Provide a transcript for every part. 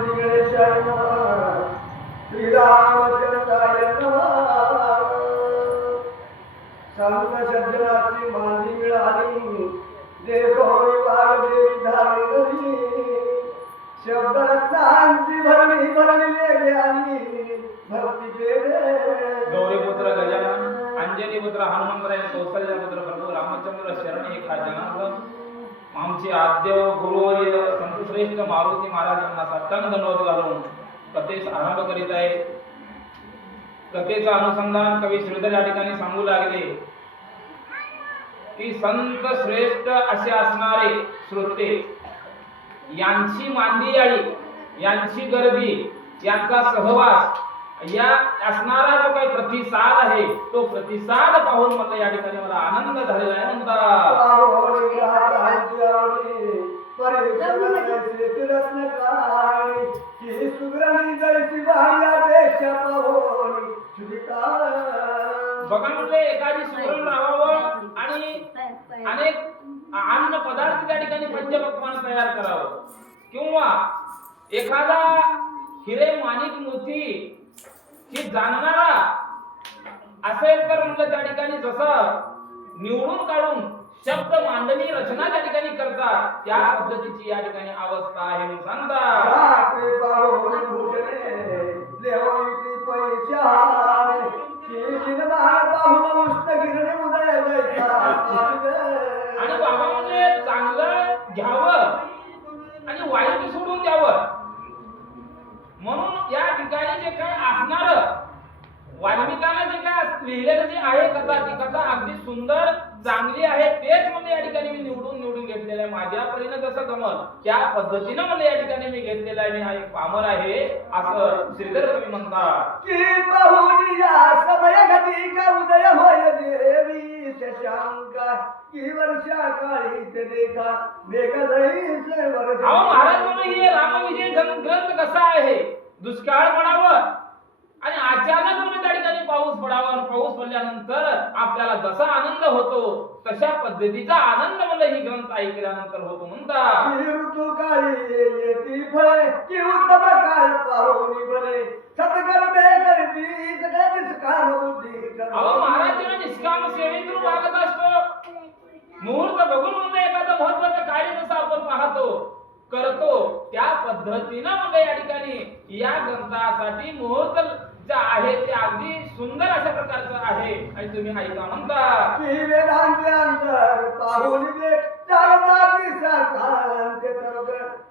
जिगणे शरण श्रीरामचंद्राय नमः। संत सज्जनाची मांदी मिळाली देखोरी पारदेवी धारणी शब्दरत्नांची भरणी भरणी गेली भक्ती पेरे गौरीपुत्र गजानन अंजनी पुत्र हनुमंतराय कौशल्य पुत्र प्रभू रामचंद्र शरण एक जनार्दन आमचे आद्य गुरुवर्य संतश्रेष्ठ मारुती महाराज यांना साष्टांग दंडवत घालून कथेस आरंभ करीत आहे। कथेचा अनुसंधान कवी श्रीधर या ठिकाणी सांगू लागले की संत श्रेष्ठ असे असणारे श्रोते यांची मांदियाळी यांची गर्दी यांचा सहवास या असणारा जो काही प्रतिसाद आहे तो प्रतिसाद पाहून मला या ठिकाणी मला आनंद झालेला आहे म्हणतात बघा म्हणजे एखादी सुगरण राहावं आणि अनेक अन्न पदार्थ त्या ठिकाणी पंचपक्वान तयार करावं किंवा एखादा हिरे माणिक मोती ही जाणणारा असेल तर म्हणलं त्या ठिकाणी जसं निवडून काढून शब्द मांडणी रचना त्या ठिकाणी करतात त्या पद्धतीची या ठिकाणी अवस्था आहे म्हणून सांगतात। आणि बाबा म्हणजे चांगलं घ्यावं आणि वाईट सोडून द्यावं म्हणून या ठिकाणी जे काय असणार वाल्मिकांना जे काय लिहिलेलं जे आहे कथा ती कथा अगदी सुंदर चांगली आहे तेच म्हणजे या ठिकाणी मी निवडून घेतलेलं आहे माझ्या परीने जसं जमल त्या पद्धतीने म्हणजे या ठिकाणी मी घेतलेलं आहे मी हा एक पामर आहे असं श्रीधर कवी म्हणतात की बहुनिया समय घटिका उदय होय देवी शशांका की वर्षा काळी ते देखा मेघदही से वर्ष अहो महाराज म्हणजे हे रामविजय ग्रंथ कसा आहे दुष्काळ पडावं आणि अचानक म्हणजे त्या ठिकाणी पाऊस पडावा आणि पाऊस पडल्यानंतर आपल्याला जसा आनंद होतो तशा पद्धतीचा आनंद मला ही ग्रंथ ऐकल्यानंतर होतो म्हणतात ऋतू काळी येती फळे की उत्तम काळ पाहुणी बरे सत्कर करती सगळ्या निष्काम बुद्धी अहो महाराज निष्काम सेवेतून वागत असतो मुहूर्त बघून म्हणजे एखादं महत्वाचं कार्य जसं आपण पाहतो करतो त्या पद्धतीनं म्हणजे या ठिकाणी या ग्रंथासाठी मुहूर्त जे आहे ते अगदी सुंदर अशा प्रकारचं आहे आणि तुम्ही ऐका म्हणता की वेदांचे अंतर पाहुणी देख चालताती साकांते तरग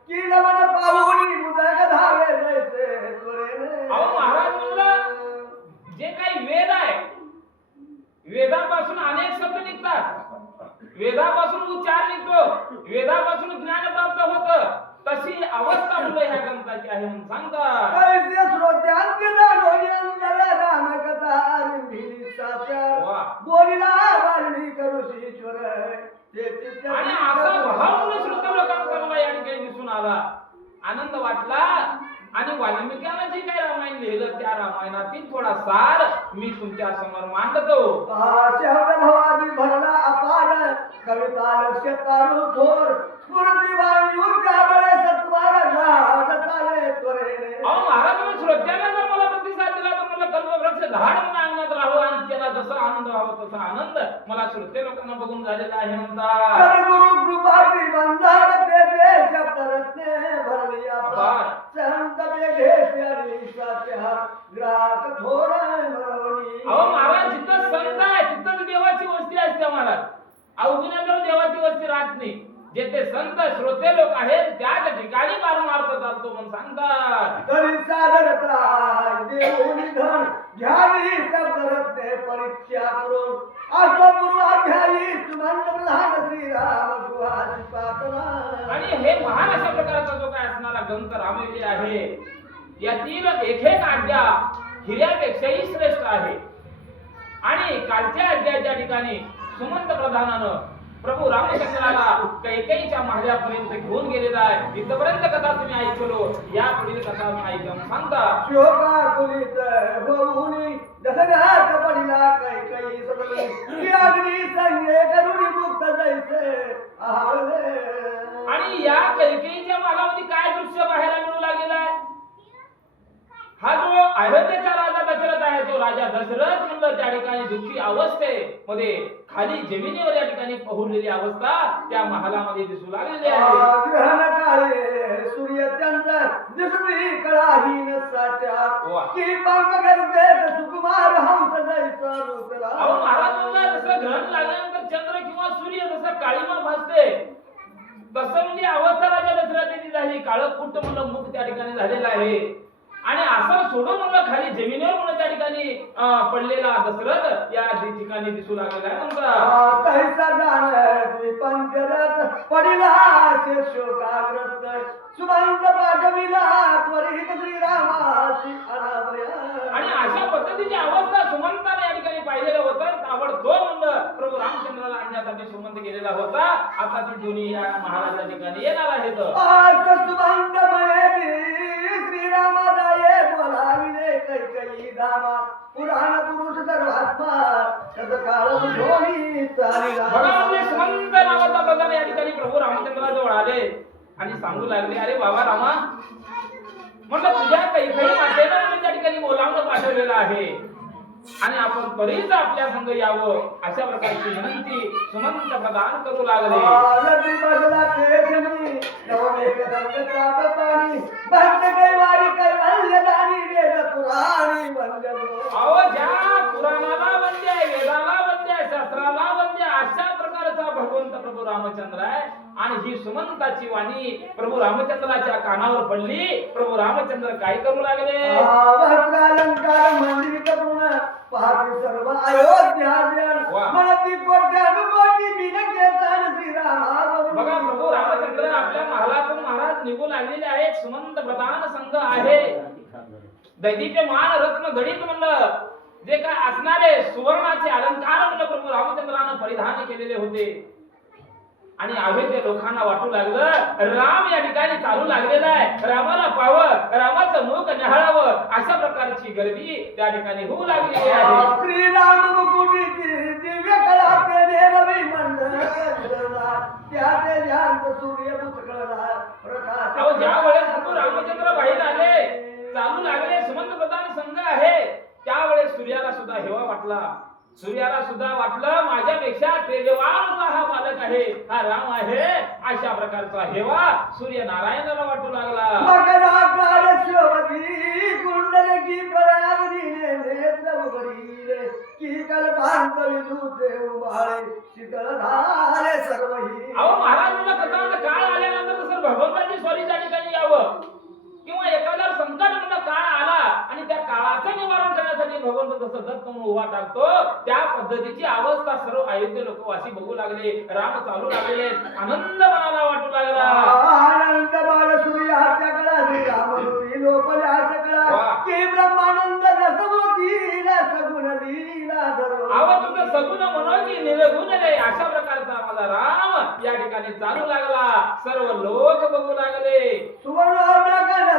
की नमन पाहुणी मुदग धावे जैसे त्वरेने अहो महाराज म्हणलं जे काही वेद आहे वेदापासून अनेक शब्द निघतात वेदापासून उच्चार निघतो वेदापासून ज्ञान प्राप्त होतं तशी अवस्था मुलं ह्या ग्रंथाची आहे म्हणून सांगतात कैसे श्रोत्यांचे दानोनी अंतरे रामकथा रिंभिली साचार बोलिला वारणी करुषी ईश्वर आणि असा भाव मुलं श्रोते लोकांचा मला या ठिकाणी दिसून आला आनंद वाटला आणि वाल्मिकांना जे काही रामायण लिहिलं त्या रामायणातील थोडा सार मी तुमच्या समोर मांडतो शब्द भवानी भरला अपार कविता लक्ष तारू थोर स्मृती वायू काबळे सत्वार झाड चाले त्वरेने अहो महाराज श्रोत्यांना जर मला प्रतिसाद दिला तर मला कल्पवृक्ष झाड म्हणून अंगणात राहावं आणि त्याला जसा आनंद व्हावा तसा आनंद मला श्रोते लोकांना बघून झालेला आहे म्हणतात गुरु कृपाची बंधार ते शब्द रत्ने भरली अपार संत ग्राहक थोर मरोनी अहो महाराज जिथं संत आहे तिथंच देवाची वस्ती असते महाराज अवगुण्याजवळ देवाची वस्ती राहत नाही जेथे संत श्रोते लोक आहेत त्याच ठिकाणी पारमार्थ चालतो म्हणून सांगतात तरी सादरता देऊनी धन घ्यावी शब्दरत्ने परीक्षा करून अष्टपूर्वाध्यायी सुमंत प्रधान श्रीराम सुहासी पातना आणि हे महान अशा प्रकारचा जो काय असणारा ग्रंथ रामविजय आहे यातील एक आज्ञा हिऱ्यापेक्षाही श्रेष्ठ आहे आणि कालच्या अध्यायाच्या ठिकाणी सुमंत प्रधानानं प्रभू रामचंद्राला कैकेयीच्या महाराजापर्यंत घेऊन गेलेला आहे इथपर्यंत कथा तुम्ही ऐकलो या पुढील कथा मी ऐकून सांगता शोका कुलित होऊनी दशरथ पडिला कैकेयी सदली की अग्नी संगे करुणी मुक्त जैसे आहले आणि या कैकेयीच्या मालामध्ये काय दृश्य पाहायला मिळू लागलेलं आहे अयोध्येचा राजा दशरथ आहे, तो राजा दशरथ म्हणलं त्या ठिकाणी दुःखी अवस्थेमध्ये खाली जमिनीवर या ठिकाणी पहुडलेली अवस्था त्या महालामध्ये दिसू लागलेली आहे. ग्रहण काळे सूर्यचंद्र दिसती कळाहीन साच्या वा. की पांग करते सुकुमार हंस जैसा रूपला. अहो महाराज म्हणलं जसं ग्रहण लागल्यानंतर चंद्र किंवा सूर्य जसं काळीमा भासते तसं म्हणजे अवस्था राजा दशरथाची झाली. काळं कुट्ट म्हणलं मुख त्या ठिकाणी झालेलं आहे. आणि असं सोडून म्हणलं खाली जमिनीवर म्हणलं त्या ठिकाणी पडलेला दशरथ या ठिकाणी दिसू लागलेला आहे. म्हणतात कैसा जाण पंचरथ पडिला से शोकाग्रस्त सुमंत पाठविला त्वरित श्रीरामाची अनाभया. आणि अशा पद्धतीची अवस्था सुमंताने या ठिकाणी पाहिलेलं होतं. ताबडतोब म्हणलं प्रभू रामचंद्राला आणण्यासाठी सुमंत गेलेला होता. आता ती दोन्ही या महाराजा ठिकाणी येणार आहेत. आज सुमंत म्हणे श्रीरामाला ये बोलाविले कैकई धामा पुराण पुरुष सर्वात्मा सदकाळ धोनी चालिला. बघा म्हणजे सुमंत नावाचा प्रधान या ठिकाणी प्रभू रामचंद्राजवळ आले आणि सांगू लागले, अरे बाबा रामा, म्हटलं तुझ्या कैकई मातेनं मला त्या ठिकाणी बोलावणं पाठवलेलं आहे आणि आपण त्वरित आपल्या संग यावं अशा प्रकारची विनंती सुमंत प्रदान करू लागले. रती बसला केशनी नवमेघ संगता बपानी भक्त कैवारी कैवल्य दानी वेद पुराणी वंदनो. अहो ज्या पुराणाला वंद्य आहे, वेदाला वंद्य आहे, शास्त्राला वंद्य आहे, अशा प्रकारचा भगवंत प्रभू रामचंद्र आहे. आणि ही सुमंताची वाणी प्रभू रामचंद्राच्या कानावर पडली. प्रभू रामचंद्र काय करू लागले? वस्त्रालंकार मंडित गुण पाहती सर्व अयोध्या जन वा. म्हणती कोट्यानुकोटी बिनके तन श्रीरामावरून. बघा प्रभू रामचंद्र आपल्या महालातून महाराज निघू लागलेले आहेत. सुमंत प्रधान संघ आहे. दैदिप्यमान रत्न जडित म्हणलं जे काय असणारे सुवर्णाचे अलंकार म्हणलं प्रभू रामचंद्रानं परिधान केलेले होते. आणि अयोध्ये लोकांना वाटू लागलं राम या ठिकाणी चालू लागलेला आहे, रामाला पाहावं, रामाचं मुख न्याहाळावं अशा प्रकारची गर्दी त्या ठिकाणी होऊ लागलेली आहे. श्रीराम मुकुटीची दिव्य कळा तेने रवी मंडळ त्याचे ध्यान सूर्य पुतकळला प्रकाश. अहो ज्या वेळेस प्रभू रामचंद्र बाहेर आले, चालू लागले, सुमंत प्रधान संघ आहे, त्यावेळेस सूर्याला सुद्धा हेवा वाटला. सूर्याला सुद्धा वाटलं माझ्यापेक्षा तेजवान हा बालक आहे, हा राम आहे, अशा प्रकारचा हेवा सूर्य नारायणाला वाटू लागला. मकराकार शोभती कुंडल की परागनीने नेत्र उघडीले की कल्पांत विदूते उभाळे शीतळ धारे सर्वही. अहो महाराज म्हणलं कथांत काळ आल्यानंतर जसं भगवंताची स्वारी त्या ठिकाणी यावं किंवा एखादा संकट म्हणलं काळ आला आणि त्या काळाचं निवारण करण्यासाठी भगवंत जसं दत्त म्हणून उभा टाकतो त्या पद्धतीची अवस्था सर्व अयोध्ये लोकवासी बघू लागले. राम चालू लागले, आनंद मनाला वाटू लागला. आनंद बाळ सूर्याच्या कळा श्रीरामरूपी लोपल्या सकळा की ब्रह्मानंद रसमोती सगुण लीला धरो. अहो तुझं सगुण म्हणून की निर्गुण रे अशा प्रकारचा माझा राम या ठिकाणी चालू लागला. सर्व लोक बघू लागले. सुवर्ण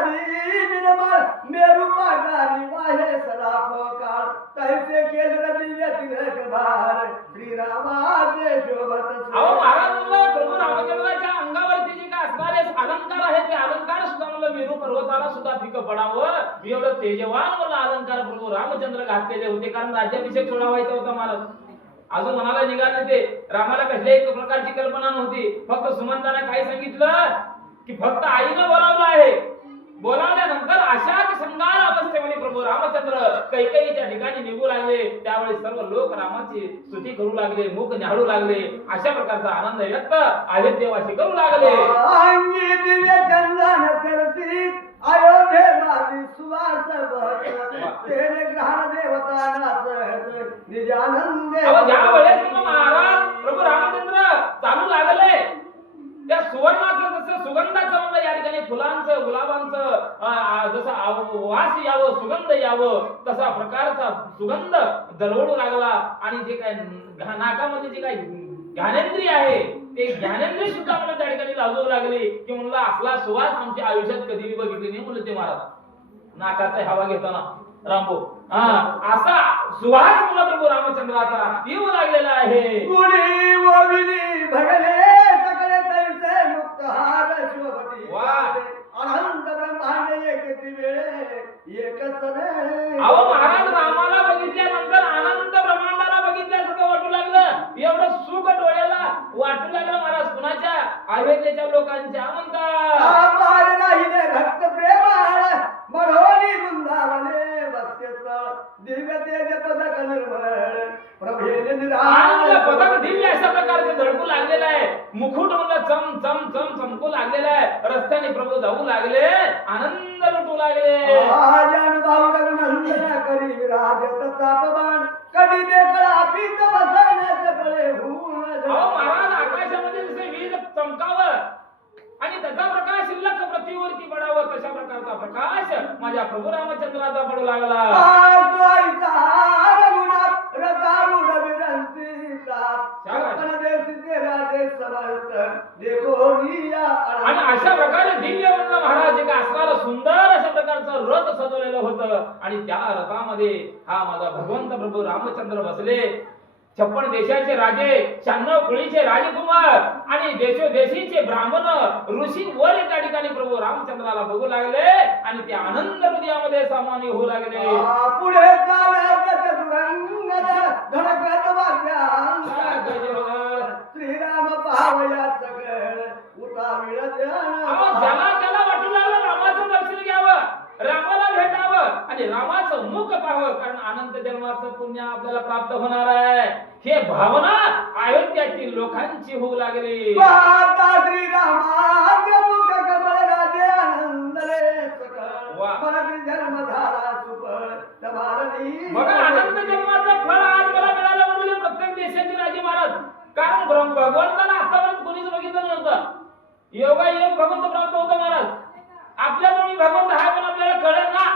निर्मळ मेरू पाटारी वाहे सराफ काळ तैसे केंद्र दिव्य तिलक भार श्रीरामाचे शोभत. अहो महाराज म्हणलं प्रभू रामचंद्राच्या अंगावरती जे काय असणारे अलंकार आहेत ते अलंकार सुद्धा म्हणलं मेरू पर्वताला सुद्धा फिकं पडावं एवढं तेजवान मला अलंकार प्रभू रामचंद्र घातलेले होते. कारण राज्याभिषेक सोहळा व्हायचा होता महाराज. अजून मनाला निघाले ते रामाला कसल्याही प्रकारची कल्पना नव्हती. फक्त सुमंताने काय सांगितलं की फक्त आईनं बोलावलं आहे. बोलावल्यानंतर अशाच संगार अवस्थेमध्ये प्रभू रामचंद्र कैकेयीच्या ठिकाणी निघू लागले. त्यावेळेस सर्व लोक रामाची स्तुती करू लागले, मुख न्याहाळू लागले. अशा प्रकारचा आनंद व्यक्त अयोध्येवासी करू लागले. अंगी दिव्य चंदन चरती अयोध्ये माझी सुवास बहत तेरे ग्रहण देवता नाचत निजानंदे. अहो ज्या वेळेस महाराज प्रभू रामचंद्र चालू लागले त्या सुवर्णाचं जसं सुगंधाचं म्हणलं या ठिकाणी फुलांचं गुलाबांचं जसं वास यावं, सुगंध यावं तसा प्रकारचा सुगंध दरवळू लागला. आणि जे काय नाकामध्ये जे काय ज्ञानेंद्रिय आहे ते ज्ञानेंद्रिय सुद्धा मला त्या ठिकाणी लाजवू लागले की म्हणलं असला सुवास आमच्या आयुष्यात कधीही बघितले नाही म्हणलं ते महाराज. नाकाचा हवा घेताना रामभो असा सुवास मला प्रभू रामचंद्राचा येऊ लागलेला आहे. कुणी ओविली भगले सकळे तैसे मुक्तहार शोभती वा. अनंत ब्रह्मांड एक वेळे एक रचने अहो महाराज रामाला बघितल्यानंतर अनंत ब्रह्मांडाला बघितल्यासारखं वाटू लागलं. एवढं सुख डोळ्याला वाटू लागलं महाराज. कुणाच्या? अयोध्येच्या लोकांच्या म्हणतात. पार नाही ने भक्त प्रेमाळ मढोनी वृंदावने भक्तस्थळ दिव्य तेज पदक निर्मळ प्रभेद आणि निराळ पदक दिव्य अशा प्रकारचे धडकू लागलेलं आहे. मुकुट म्हणलं चम चम चम चमकू लागलेलं आहे. रस्त्याने प्रभू जाऊ लागले, आनंद लुटू लागले. आज अनुभव रघुनंदन करी विराजत तापमान कधी देखळा पीत बसण्याचे पळे होऊन अहो महाराज आकाशामध्ये जसे वीज चमकावं आणि त्याचा प्रकाश शिल्लक पृथ्वीवरती पडावं, तशा प्रकारचा प्रकाश माझ्या प्रभू रामचंद्राचा पडू लागला. रतारूढ विरंतीचा छप्पन देशीचे राजे समर्थ देखो निया आणि अशा प्रकारे दिव्य वर्ण महाराज एक असणारं सुंदर अशा प्रकारचं रथ सजवलेलं होतं. आणि त्या रथामध्ये हा माझा भगवंत प्रभू रामचंद्र बसले. 56 देशाचे राजे, 96 कुळीचे राजकुमार आणि देशोदेशीचे ब्राह्मण ऋषी वर त्या ठिकाणी प्रभू रामचंद्राला बघू लागले आणि ते आनंद हृदयामध्ये सामान्य होऊ लागले. पुढे चालत चतुरंगद धडकत वाद्यांचा श्रीराम पावया सगळ उताविळ ध्यान. ज्याला त्याला वाटू लागलं रामाचं दर्शन घ्यावं, रामाला भेटावं आणि रामाचं मुख पाहावं, कारण अनंत जन्माचं पुण्य आपल्याला प्राप्त होणार आहे. हे भावना अयोध्यातील लोकांची होऊ लागली. पाहता श्रीरामाचे मुख कमळ राजे आनंदले सकळ मराठी जन्मधारा सुफळ तबारणी. बघा अनंत जन्माचं फळ आज मला मिळालं म्हणून प्रत्येक देशाचे राजे महाराज. कारण भगवंताला आतापर्यंत कोणीच बघितलं नव्हतं. योगायोग भगवंत प्राप्त होतं महाराज. आपल्या जवळ भगवंत आहे पण आपल्याला कळत ना.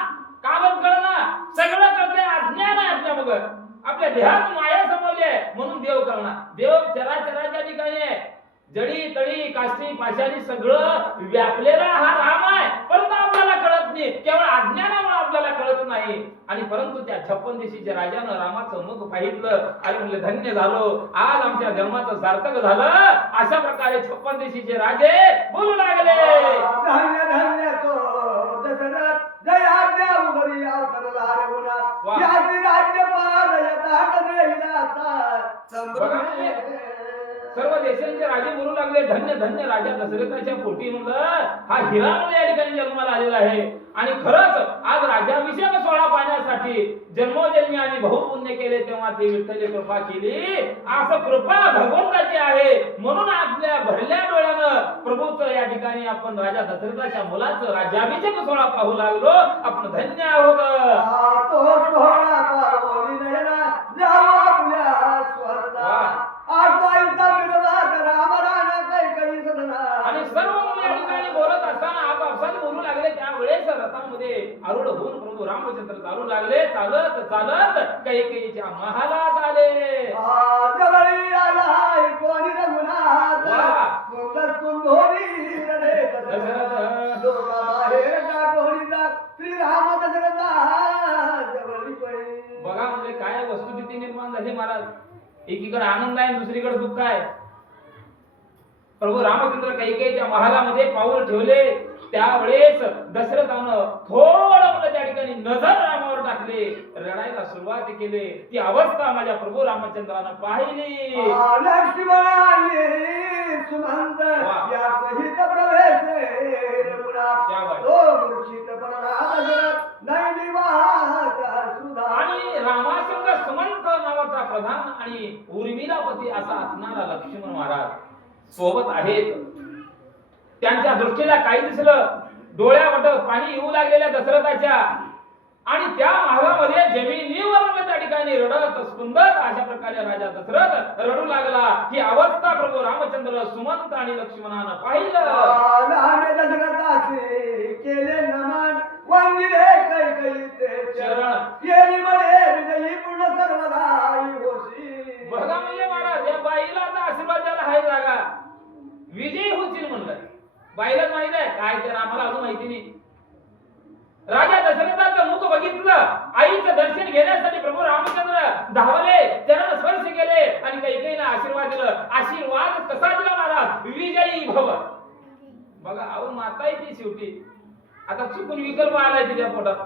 का बरं कळना? सगळं कळतंय, अज्ञान आहे आपल्या मग. आपल्या देहात माया समवली आहे म्हणून देव कळणार. देव चराचराच्या ठिकाणी आहे. जडी तडी काष्टी पाशानी सगळं व्यापलेला हा राम आहे, परंतु आपल्याला कळत नाही. केवळ अज्ञानामुळे आपल्याला कळत नाही. आणि परंतु त्या 56 देशीच्या राजानं रामाचं मुख पाहितलं आणि म्हणले धन्य झालो, आज आमच्या जन्माचं सार्थक झालं. अशा प्रकारे 56 देशीचे राजे बोलू लागले. धन्य धन्य तो दशरथ जयाच्या उगरी अवतरला रे उन्हात याची राज्यपाल यथार्थ देईला आता संभ्रमे. सर्व देशांचे राजे बोलू लागले धन्य धन्य राजा दशरथाच्या पोटी म्हणलं हा हिरा म्हणून या ठिकाणी जन्माला आलेला आहे. आणि खरंच आज राज्याभिषेक सोहळा पाहण्यासाठी जन्मोजन्मी आम्ही बहुपुण्य केले तेव्हा ते विठ्ठल कृपा केली. असं कृपा भगवंताची आहे म्हणून आपल्या भरल्या डोळ्यानं प्रभूचं या ठिकाणी आपण राजा दशरथाच्या मुलाचं राज्याभिषेक सोहळा पाहू लागलो. आपण धन्य आहोत. तो सोहळा पाहोली नयना जाऊ आपल्या स्वर्गा आणि सर्व मुले या ठिकाणी बोलत असताना आपापसात बोलू लागले. त्यावेळेस रथामध्ये आरूढ होऊन प्रभू रामचंद्र चालू लागले. चालत चालत कैकेयीच्या महालात आले. जवळी आला कोणी रघुनाथ सुंदर कुंभोरी रडे दशरथ लोका बाहेर टाकोणी श्रीराम दशरथा जवळी पै. बघा म्हणजे काय वस्तुस्थिती निर्माण झाली महाराज. एकीकडे आनंद आहे दुसरीकडे दुःख आहे. प्रभू रामचंद्र कैकेयीच्या महालामध्ये पाऊल ठेवले. त्यावेळेस दशरथानं थोडं त्या ठिकाणी नजर रामावर टाकले, रडायला सुरुवात केली. ती अवस्था माझ्या प्रभू रामचंद्रानं पाहिली. लक्ष्मणाने सुमंत या सहित प्रवेश मूर्छित पडला दशरथ नाही निवाचा सुधा. आणि रामासंग सुमंत नावाचा प्रधान आणि उर्मिलापती असा असणारा लक्ष्मण महाराज सोबत आहेत. त्यांच्या दृष्टीला काही दिसलं. डोळ्यावट पाणी येऊ लागलेल्या दशरथाच्या. आणि त्या महालामध्ये जमिनीवर त्या ठिकाणी रडत स्पंदत अशा प्रकारे राजा दशरथ रडू लागला. ही अवस्था प्रभू रामचंद्र सुमंत आणि लक्ष्मणानं पाहिलं. लहान दशरथाचे केले नमन वंदिले कैकेयीचे चरण येली म्हणे विजयी पूर्ण सर्वदाई होशी. बघा म्हणजे महाराज या बाईला आता आशीर्वाद द्यायला हाय जागा. विजयी होतील म्हणलं. बाईलाच माहित आहे काय ते आम्हाला अजून माहिती नाही. राजा दशरथाचं मुख बघितलं. आईचं दर्शन घेण्यासाठी प्रभू रामचंद्र धावले, चरण स्पर्श केले आणि कैकेयीला आशीर्वाद दिलं. आशीर्वाद कसा दिला महाराज? विजयी भव. बघा अहो माता आहे ती शेवटी. आता चुकून विकल्प आलाय तिच्या पोटात.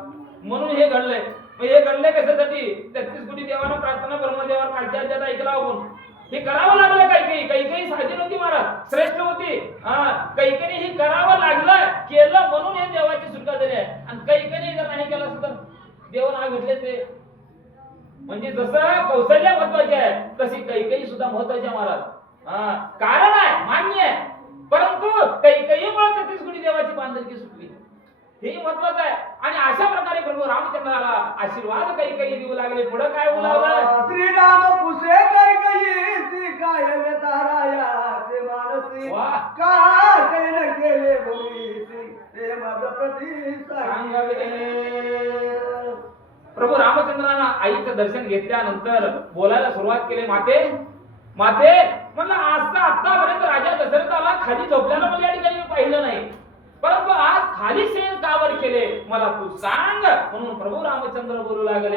म्हणून हे घडलंय. मग हे घडलंय कशासाठी? 33 कोटी देवानं प्रार्थना ब्रह्मदेवावर कालच्या अध्यायात ऐकला आपण. हे करावं लागलं. काही साधी नव्हती महाराज, श्रेष्ठ होती. काही हे करावं लागलं, केलं म्हणून हे देवाची सुटका झाली आहे. आणि काही जर नाही केलं असतं तर देव नाव घेतले ते. म्हणजे जसं कौशल्य महत्वाचे आहे तशी काही सुद्धा महत्वाचे महाराज. कारण आहे, मान्य आहे, परंतु काही मुळे 33 कोटी देवाची बांधलकी सुटली, हे महत्वाचं आहे. आणि अशा प्रकारे प्रभू रामचंद्राला आशीर्वाद काही देऊ लागले. पुढे काय होऊ लागलं? श्रीराम पुसे काही काय तारायाचे मानसी काय केले भूमीसी ते मद प्रति प्रभू रामचंद्रांना आईचं दर्शन घेतल्यानंतर बोलायला सुरुवात केली. माते म्हणलं आतापर्यंत राजा दशरथाला खाली झोपल्याला मला या ठिकाणी मी पाहिलं नाही, परंतु आज खाली शेण कावर केले मला तू सांग. म्हणून प्रभू रामचंद्र बोलू लागले.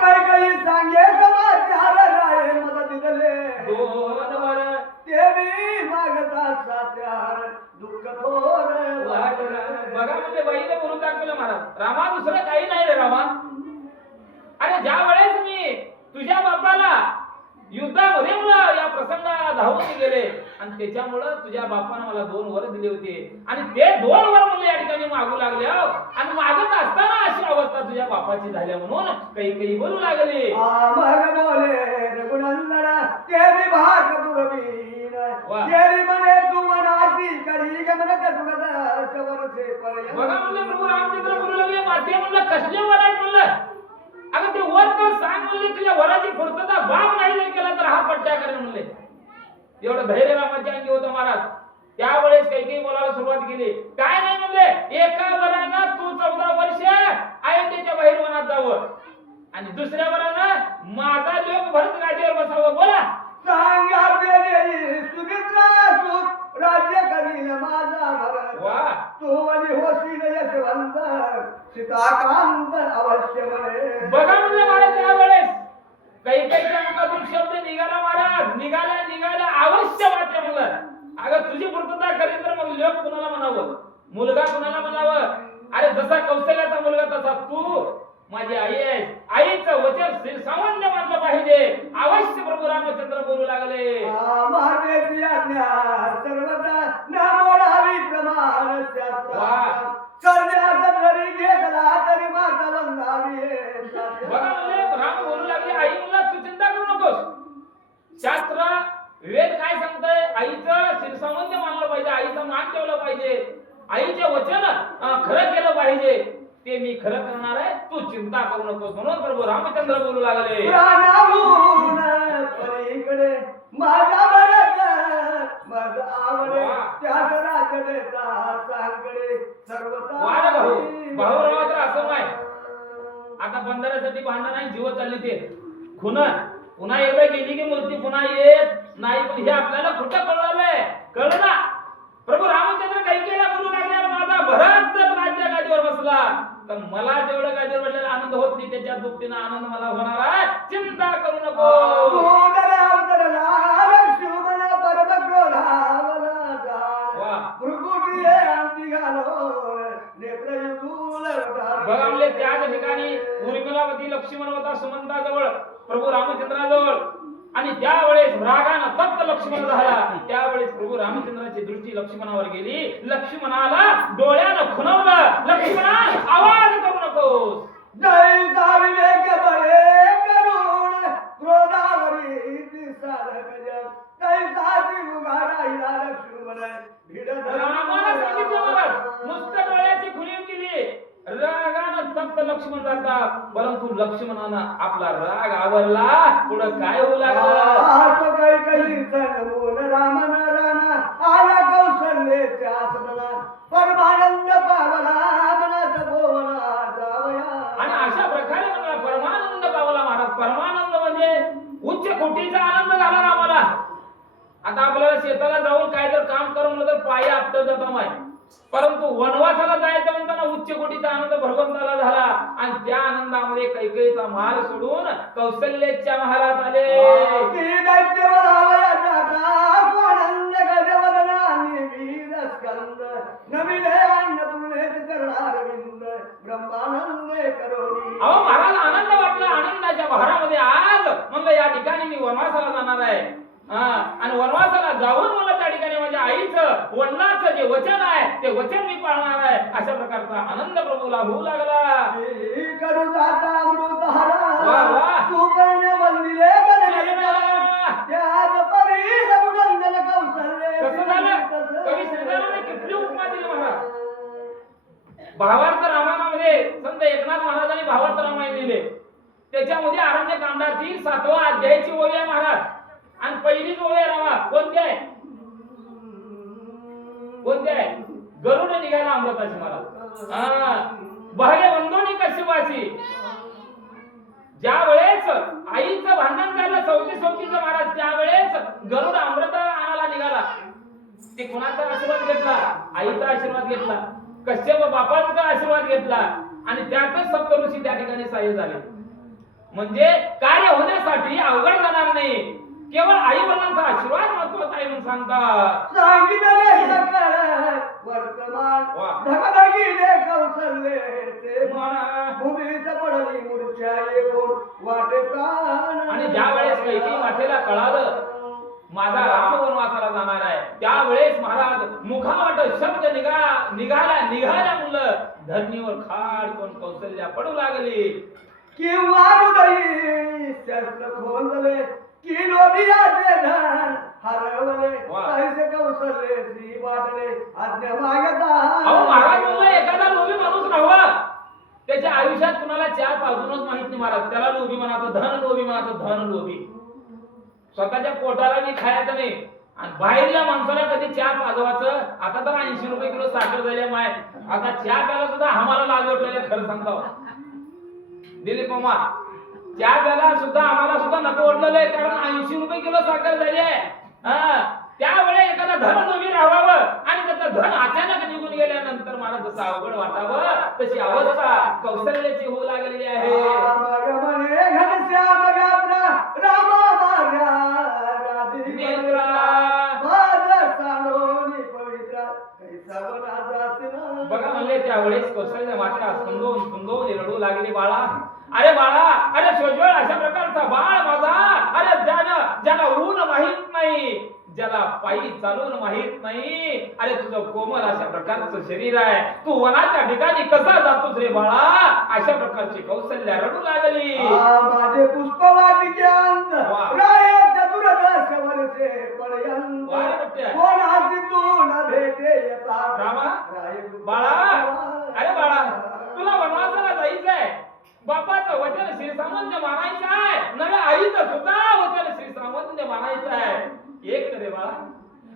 काही सांगे समाचार राय मदत दिले 2 वर ते मी मागता सात्यार दुःख थोर बघा म्हणजे बाईने बोलून दाखवलं महाराज. रामा दुसरं काही नाही रे रामा. अरे ज्या वेळेस मी तुझ्या बापाला युद्धामध्ये या प्रसंगाला धावून गेले आणि त्याच्यामुळं तुझ्या बापानं मला 2 वर दिले होते आणि ते 2 वर मला या ठिकाणी मागू लागले. आणि मागत असताना अशी अवस्था तुझ्या बापाची झाली म्हणून काही बोलू लागले. मग बोले रघुनंदन ते विभाग पुरवीन तेरी मने तू मनाची करी गमन तुझं वर्षे पर्यंत. बघा म्हणले प्रभू रामचंद्र बोलू लागले. माते म्हणलं कसले वर आहेत म्हणलं. अगं ते वर तर सांग म्हणले, तुझ्या वराची पूर्तता बाप नाही जर केला तर हा पट्ट्या करेल म्हणले. एवढं धैर्य रामाच्या अंगी होतं महाराज. त्यावेळेस काही बोलायला सुरुवात केली. काय नाही म्हणले, एका वरानं तू 14 वर्ष अयोध्येच्या बाहेर वनात जावं आणि दुसऱ्या वरानं माझा लोक भरत गादीवर बसावं. बोला सांगा बेरे सुमित्रा सुत राज्य करील माझा भरत तू आणि होशील यशवंत सीताकांत अवश्य म्हणे. बघा म्हणले महाराज. त्यावेळेस काही मुखातून शब्द निघाला महाराज. निघाला अवश्य वाटते म्हणलं. अगं तुझी पूर्तता करीन तर मग लोक कुणाला म्हणावं, मुलगा कुणाला म्हणावं. अरे जसा कौशल्याचा मुलगा तसा तू माझी आई आहेस. आईचं वचन सामान्य मानलं पाहिजे. अवश्य प्रभू रामचंद्र बोलू लागले. महादेवी आज्ञा सर्वदा न मोडावी प्रमाण करण्याचा जरी घेतला तरी माता वंदावी. बघा म्हणले राम बोलू लागले. आई म्हणलं तू चिंता करू नकोस. शास्त्र वेद काय सांगतंय? आईचं शिरसावंत मानलं पाहिजे, आईचं मान ठेवलं पाहिजे, आईचे वचन खरं केलं पाहिजे. ते मी खरं करणार आहे, तू चिंता करू नकोस. म्हणून प्रभू रामचंद्र बोलू लागले. पलीकडे माझा भरत माझ आवडे त्याच राजदेता सांगडे सर्वता भाऊ तर असं नाही. आता बंधाऱ्यासाठी भांडण नाही, जीव चालली ते खुन. पुन्हा एकदा गेली की मूर्ती पुन्हा येत नाही. पण हे आपल्याला कुठं कळलं ना. प्रभू रामचंद्र काही केला बोलू लागल्यावर माझा भरत जर राज्य गादीवर बसला तर मला जेवढं गादीवर बसलेला आनंद होत नाही त्याच्या दुपटीनं आनंद मला होणार आहे. चिंता करू नको. बघा त्याच ठिकाणी उर्मिलावती लक्ष्मण होता सुमंताजवळ, प्रभू रामचंद्राजवळ. आणि त्यावेळेस रागानं तप्त लक्ष्मण झाला. त्यावेळेस प्रभू रामचंद्राची दृष्टी लक्ष्मणावर गेली. लक्ष्मणाला डोळ्यानं खुणवलं. लक्ष्मणा आवाज करू नकोस. जैसा विवेक बळे करुण क्रोधावरी दिसालक जग तैसा उभा राहिला लक्ष्मण भिड. रामाला सांगितलं महाराज, नुसतं डोळ्याची खुणीव केली. रागानं तप्त लक्ष्मण जाता, परंतु लक्ष्मणानं आपला राग आवरला. पुढं काय होऊ लागलं? काही सणमूल रामन राणा आला कौशल्याच्या आसमना परमानंद पावला मनात भोवना जावया. आणि अशा प्रकारे मला परमानंद पावला महाराज. परमानंद म्हणजे उच्च कोटीचा आनंद झाला रामाला. आता आपल्याला शेताला जाऊन काय जर काम करून तर पाय आपटत जाता माय, परंतु वनवासाला जायचं म्हणताना उच्च कोटीचा आनंद भगवंताला झाला. आणि त्या आनंदामध्ये कैकेयीचा महाल सोडून कौशल्याच्या महालात आले. ब्रह्मानंदे करोनी. अहो महाराज आनंद वाटला. आनंदाच्या बहारामध्ये आज म्हणलं या ठिकाणी मी वनवासाला जाणार आहे. आणि वनवासाला जाऊन मला त्या ठिकाणी माझ्या आईचं वडिलांचं जे वचन आहे ते वचन मी पाळणार आहे. अशा प्रकारचा आनंद प्रभूला होऊ लागला. करू जाता अमृतहारा वाह, वाह. सुवर्ण वंदिले गणेशा. चला. त्याग परी रघुनंदन कौशल्ये. कसं झालं? कवी श्रीधराने किती उपमा दिली महाराज. भावार्थ रामायणामध्ये संत एकनाथ महाराजांनी भावार्थ रामायण लिहिले. त्याच्यामध्ये अरण्यकांडातील 7वा अध्यायाची ओवी आहे महाराज. आणि पहिलीच ओवी आहे रामा. कोणती आहे? कोणती आहे? गरुड निघाला अमृताची महाराज. बहरे वंदोनी कश्यपाशी. ज्या वेळेस आईचं भांडण झालं सवतीचं महाराज, त्यावेळेस गरुड अमृत आणायला निघाला. ते कुणाचा आशीर्वाद घेतला? आईचा आशीर्वाद घेतला. कश्यप बापांचा आशीर्वाद घेतला. आणि त्यातच सप्तऋषी त्या ठिकाणी सहाय्य झाले. म्हणजे कार्य होण्यासाठी अवघड जाणार नाही. केवळ आई वडिलांचा आशीर्वाद महत्वाचा आहे म्हणून सांगतात. सांगितले सकळ वर्तमान वाह. धगधगीने कौशल्ये ते म्हणा. भूमीच पडली मूर्छा येऊन वाटे प्राण. आणि ज्या वेळेस कैकेयी मातेला कळालं माझा राम वनवासाला जाणार आहे, त्यावेळेस महाराज मुखावाट शब्द निघाल्या मुलं धरणीवर खाड कोण कौशल्या पडू लागली. किंवा हृदयी शस्त्र खोंदले की लोभियाचे धन हरवले. वाह. कैसे कौशल्ये श्री वाटले आज्ञा मागता. अहो महाराज म्हणलं एखादा लोभी माणूस राहावा. त्याच्या आयुष्यात कुणाला चहा पाजूनच माहित नाही महाराज. त्याला लोभी म्हणायचं, धन लोभी म्हणायचं, धन लोभी. स्वतःच्या पोटाला मी खायचं नाही आणि बाहेरल्या माणसाला कधी चहा पाजवायचं. आता तर 80 रुपये किलो साखर झाली माय. आता चहा प्यायला सुद्धा आम्हाला लाज वाटलेली खरं सांगतो दिलीप मामा. चहा प्यायला सुद्धा आम्हाला सुद्धा नको वाटलेलं आहे, कारण 80 रुपये किलो साखर झाली आहे. त्यावेळे एखादा धन लोभी राहावं आणि त्याचं धन अचानक निघून गेल्यानंतर मला जसं अवघड वाटावं तशी अवस्था कौशल्याची होऊ लागलेली आहे. म्हणे घनश्याम गात्रा रामा माझ्या राधी नेत्रा. माझा सानोनी पवित्रा कैसा वनाचा. बघा म्हणले त्यावेळेस कौशल्य मात्रा सुंदोन रडू लागली. बाळा, अरे बाळा, अरे सोज्वळ अशा प्रकारचा बाळ माझा. अरे ज्याला ऊन माहित नाही, ज्याला पायी चालून माहित नाही. अरे तुझं कोमल अशा प्रकारचं शरीर आहे, तू वनाच्या ठिकाणी कसा जातोस रे बाळा. अशा प्रकारची कौशल्या रडू लागली. माझे पुष्पवाटिके अंत वाह. राय चतुर्दश वर्षे पर्यंत वाह रे बट्ट्या. कोण हाती तू न भेटे येता. रामा, राय बाळा, अरे बाळा, तुला वनवासाला जायचंय. बापाचं वचन श्रीसामान्य मानायचं आहे, नव्या आईचं सुद्धा वचन श्रीसामान्य मानायचं आहे. एक करे बाळा,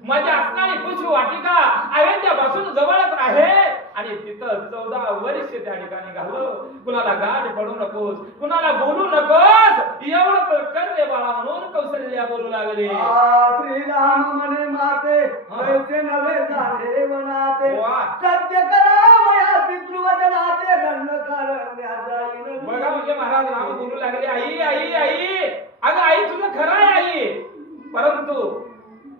माझी असणारी पुष्प वाटिका अयोध्यापासून जवळच आहे आणि तिथं 14 वर्ष त्या ठिकाणी घालव. कुणाला गाठ पडू नकोस, कुणाला बोलू नकोस, एवढं कर रे बाळा म्हणून कौशल्या बोलू लागले. श्रीराम म्हणे माते पैसे नव्हे झाले वनाते. वाह. सत्य करा वया पितृवचनाते दंड करण्या जाईन. बघा म्हणजे महाराज राम बोलू लागले, आई आई आई, अगं आई तुझं खरं आहे आई, परंतु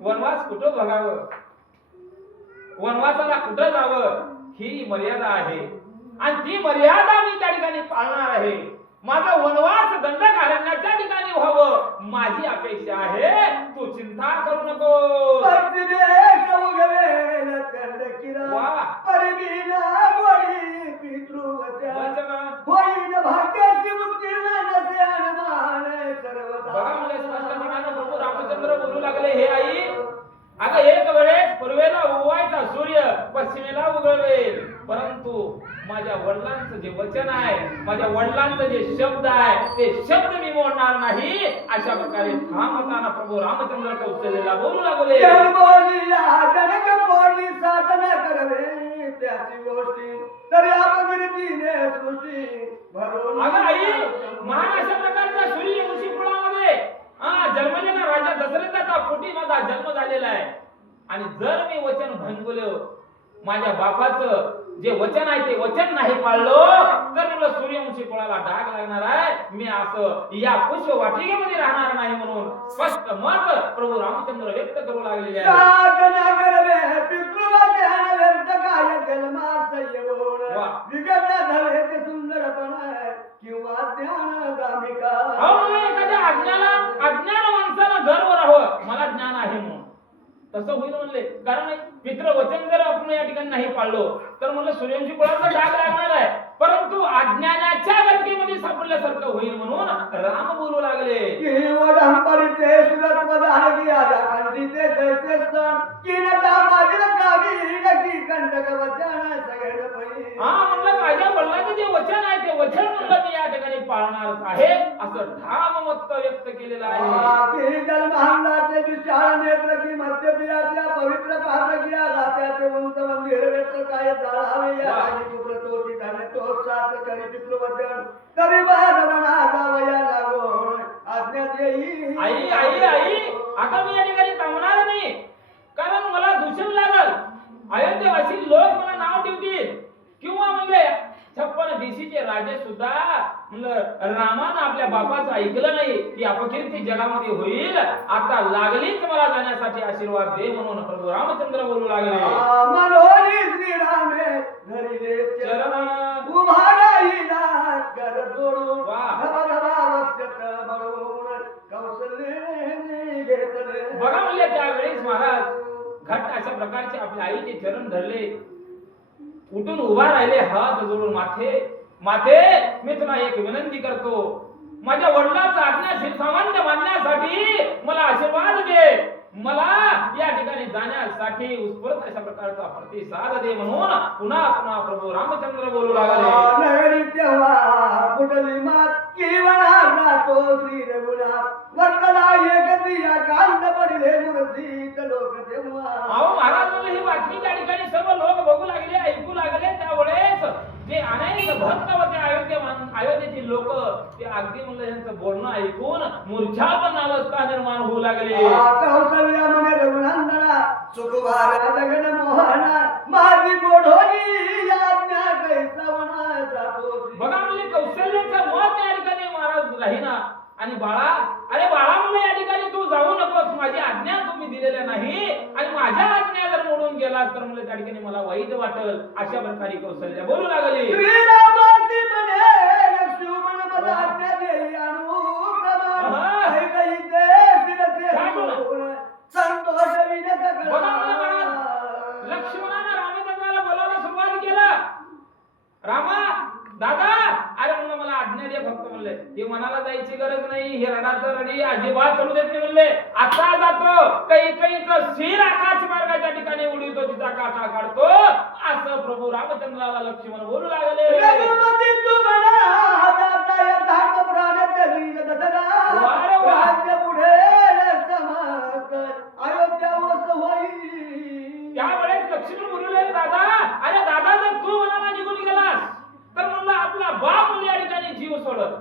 वनवास कुठं बघावं, वनवासाला कुठं जावं ही मर्यादा आहे आणि ती मर्यादा मी त्या ठिकाणी पाळणार आहे. माझा वनवास दंडकारण्याच्या ठिकाणी व्हावं माझी अपेक्षा आहे. तू चिंता करू नको. वाह. बघा म्हणजे स्पष्टपणाने प्रभू रामचंद्र बोलू लागले, हे आई, अगं एक वेळेस पूर्वेला उगवायचा सूर्य पश्चिमेला उगवेल, परंतु माझ्या वडिलांचं जे वचन आहे, माझ्या वडिलांचं जे शब्द आहे ते शब्द मी मोडणार नाही. अशा प्रकारे थांबताना प्रभू रामचंद्र कौशल्याला बोलू लागले. साधना करवे त्याची गोष्टी तर या प्रगतीने सृष्टी भरून. अगं आई, महान अशा प्रकारच्या सूर्यवंशी कुळामध्ये जन्मलेला राजा दशरथाचा पोटी माझा जन्म झालेला आहे आणि जर मी वचन भंगलो, माझ्या बापाचं जे वचन आहे ते वचन नाही पाळलो तर मला सूर्यवंशी कुळाला डाग लागणार आहे. मी असं या पुष्प वाटिकेमध्ये राहणार नाही म्हणून स्पष्ट मत प्रभू रामचंद्र व्यक्त करू लागलेले आहे. साधना करवे पितृवचन व्यर्थ काय जन्मा संयमोन. वाह. विगत किंवा ज्ञान दामिका. अहो म्हणलं एखाद्या अज्ञान माणसाला गर्व राहावं मला ज्ञान आहे म्हणून तसं होईल म्हणले. कारण पित्र वचन जर आपण या ठिकाणी नाही पाळलो तर म्हणलं सूर्यवंशी कुळाचा डाग लागणार आहे. परंतु अज्ञानाच्या गर्दीमध्ये सापडल्यासारखं होईल म्हणून राम बोलू लागले की वडंबरीचे सुरत्व झाले की आजा कंठीचे जैसे स्तन की नटा माझील कावी नकी कंटक वचन सगळे पै. हा म्हणलं माझ्या वडिलांचं जे वचन आहे ते वचन म्हणलं मी या ठिकाणी पाळणारच आहे असं ठाम मत व्यक्त केलेलं आहे. की जन्महांडाचे विशाळ नेत्र की मध्य पियाच्या पवित्र पात्र किया जात्याचे उंच मंदिर व्यक्त काय जाळावे या राजी पुत्र तोची धने तो साथ करी पितृवचन तरी बाजवणाचा वया लागोन आज्ञात येई. आई आई आई आता मी या ठिकाणी थांबणार नाही कारण मला दूषण लागल. अयोध्येवासी लोक मला नाव ठेवतील किंवा म्हणले 56 देशीचे राजे सुद्धा म्हणलं रामानं आपल्या बापाचं ऐकलं नाही की अपकीर्ती जगामध्ये होईल आता लागलीच मला जाण्यासाठी आशीर्वाद दे म्हणून प्रभू रामचंद्र बोलू लागले मनोरी श्रीरामे धरिले चरण उभा राहिला कर जोडून वाह. धबधबा वक्षत बळून कौशल्येने घेतले. बघा म्हणले त्यावेळेस महाराज घट्ट अशा प्रकारचे आपल्या आईचे चरण धरले उठून उभा राहिले हात जोडून माथे मी तुला एक विनंती करतो माझ्या वडिलांचा आज्ञा सामान्य मानण्यासाठी मला आशीर्वाद दे मला या ठिकाणी जाण्यासाठी उत्स्फूर्त अशा प्रकारचा प्रतिसाद दे म्हणून पुन्हा पुन्हा प्रभू रामचंद्र बोलू लागले. नगरी तेव्हा फुटली मात किवणा जातो श्री रघुनाथ वर्तला एक दिया कांड पडले मूर्तीत लोक तेव्हा. अहो महाराज म्हणले ही बातमी त्या ठिकाणी सर्व लोक बघू लागले ऐकू लागले त्यावेळेस जे अनेक भक्त होते अयोध्येतील लोक ते अगदी म्हणलं यांचं बोलणं ऐकून मूर्छापन्न अवस्था निर्माण होऊ लागले. कौशल्य म्हणे रघुनंदना सुखभारा जगन मोहना माझी मोढोनी आज्ञा कैसवना जातो. बघा म्हणजे कौशल्याचं मत या ठिकाणी महाराज राहीना आणि बाळा अरे बाळा म्हणलं या ठिकाणी तू जाऊ नकोस माझी आज्ञा तुम्ही दिलेल्या नाही आणि माझ्या आज्ञा जर मोडून गेलास तर म्हणलं त्या ठिकाणी मला वाईट वाटल अशा प्रकारे कौशल्य बोलू लागले. श्रीरामाची म्हणे लक्ष्मण मला आज्ञा देई अनुक्रम ऐकईचे शिरसे होऊन संतोष विनत बघा म्हणलं करा. महाराज लक्ष्मणाने रामचंद्राला बोलायला सुरुवात केलं. रामा दादा अरे म्हणलं मला आज्ञा दे फक्त म्हणले हे मनाला जायची गरज नाही हे रडाचं रडी अजिबात चालू देत नाही म्हणले आता जातो कैकईचं शिर आकाश मार्गाच्या ठिकाणी उडीतो तिचा काटा काढतो असं प्रभू रामचंद्राला लक्ष्मण बोलू लागले. रघुपती तू म्हणा हातात यथार्थ प्राण तरी ददरा राज्य पुढे समस्त अयोध्या वस होई. त्यावेळेस लक्ष्मण बोलू लागले दादा अरे दादा जर तू मनाला निघून गेलास तर म्हणलं आपला बाप या ठिकाणी जीव सोडत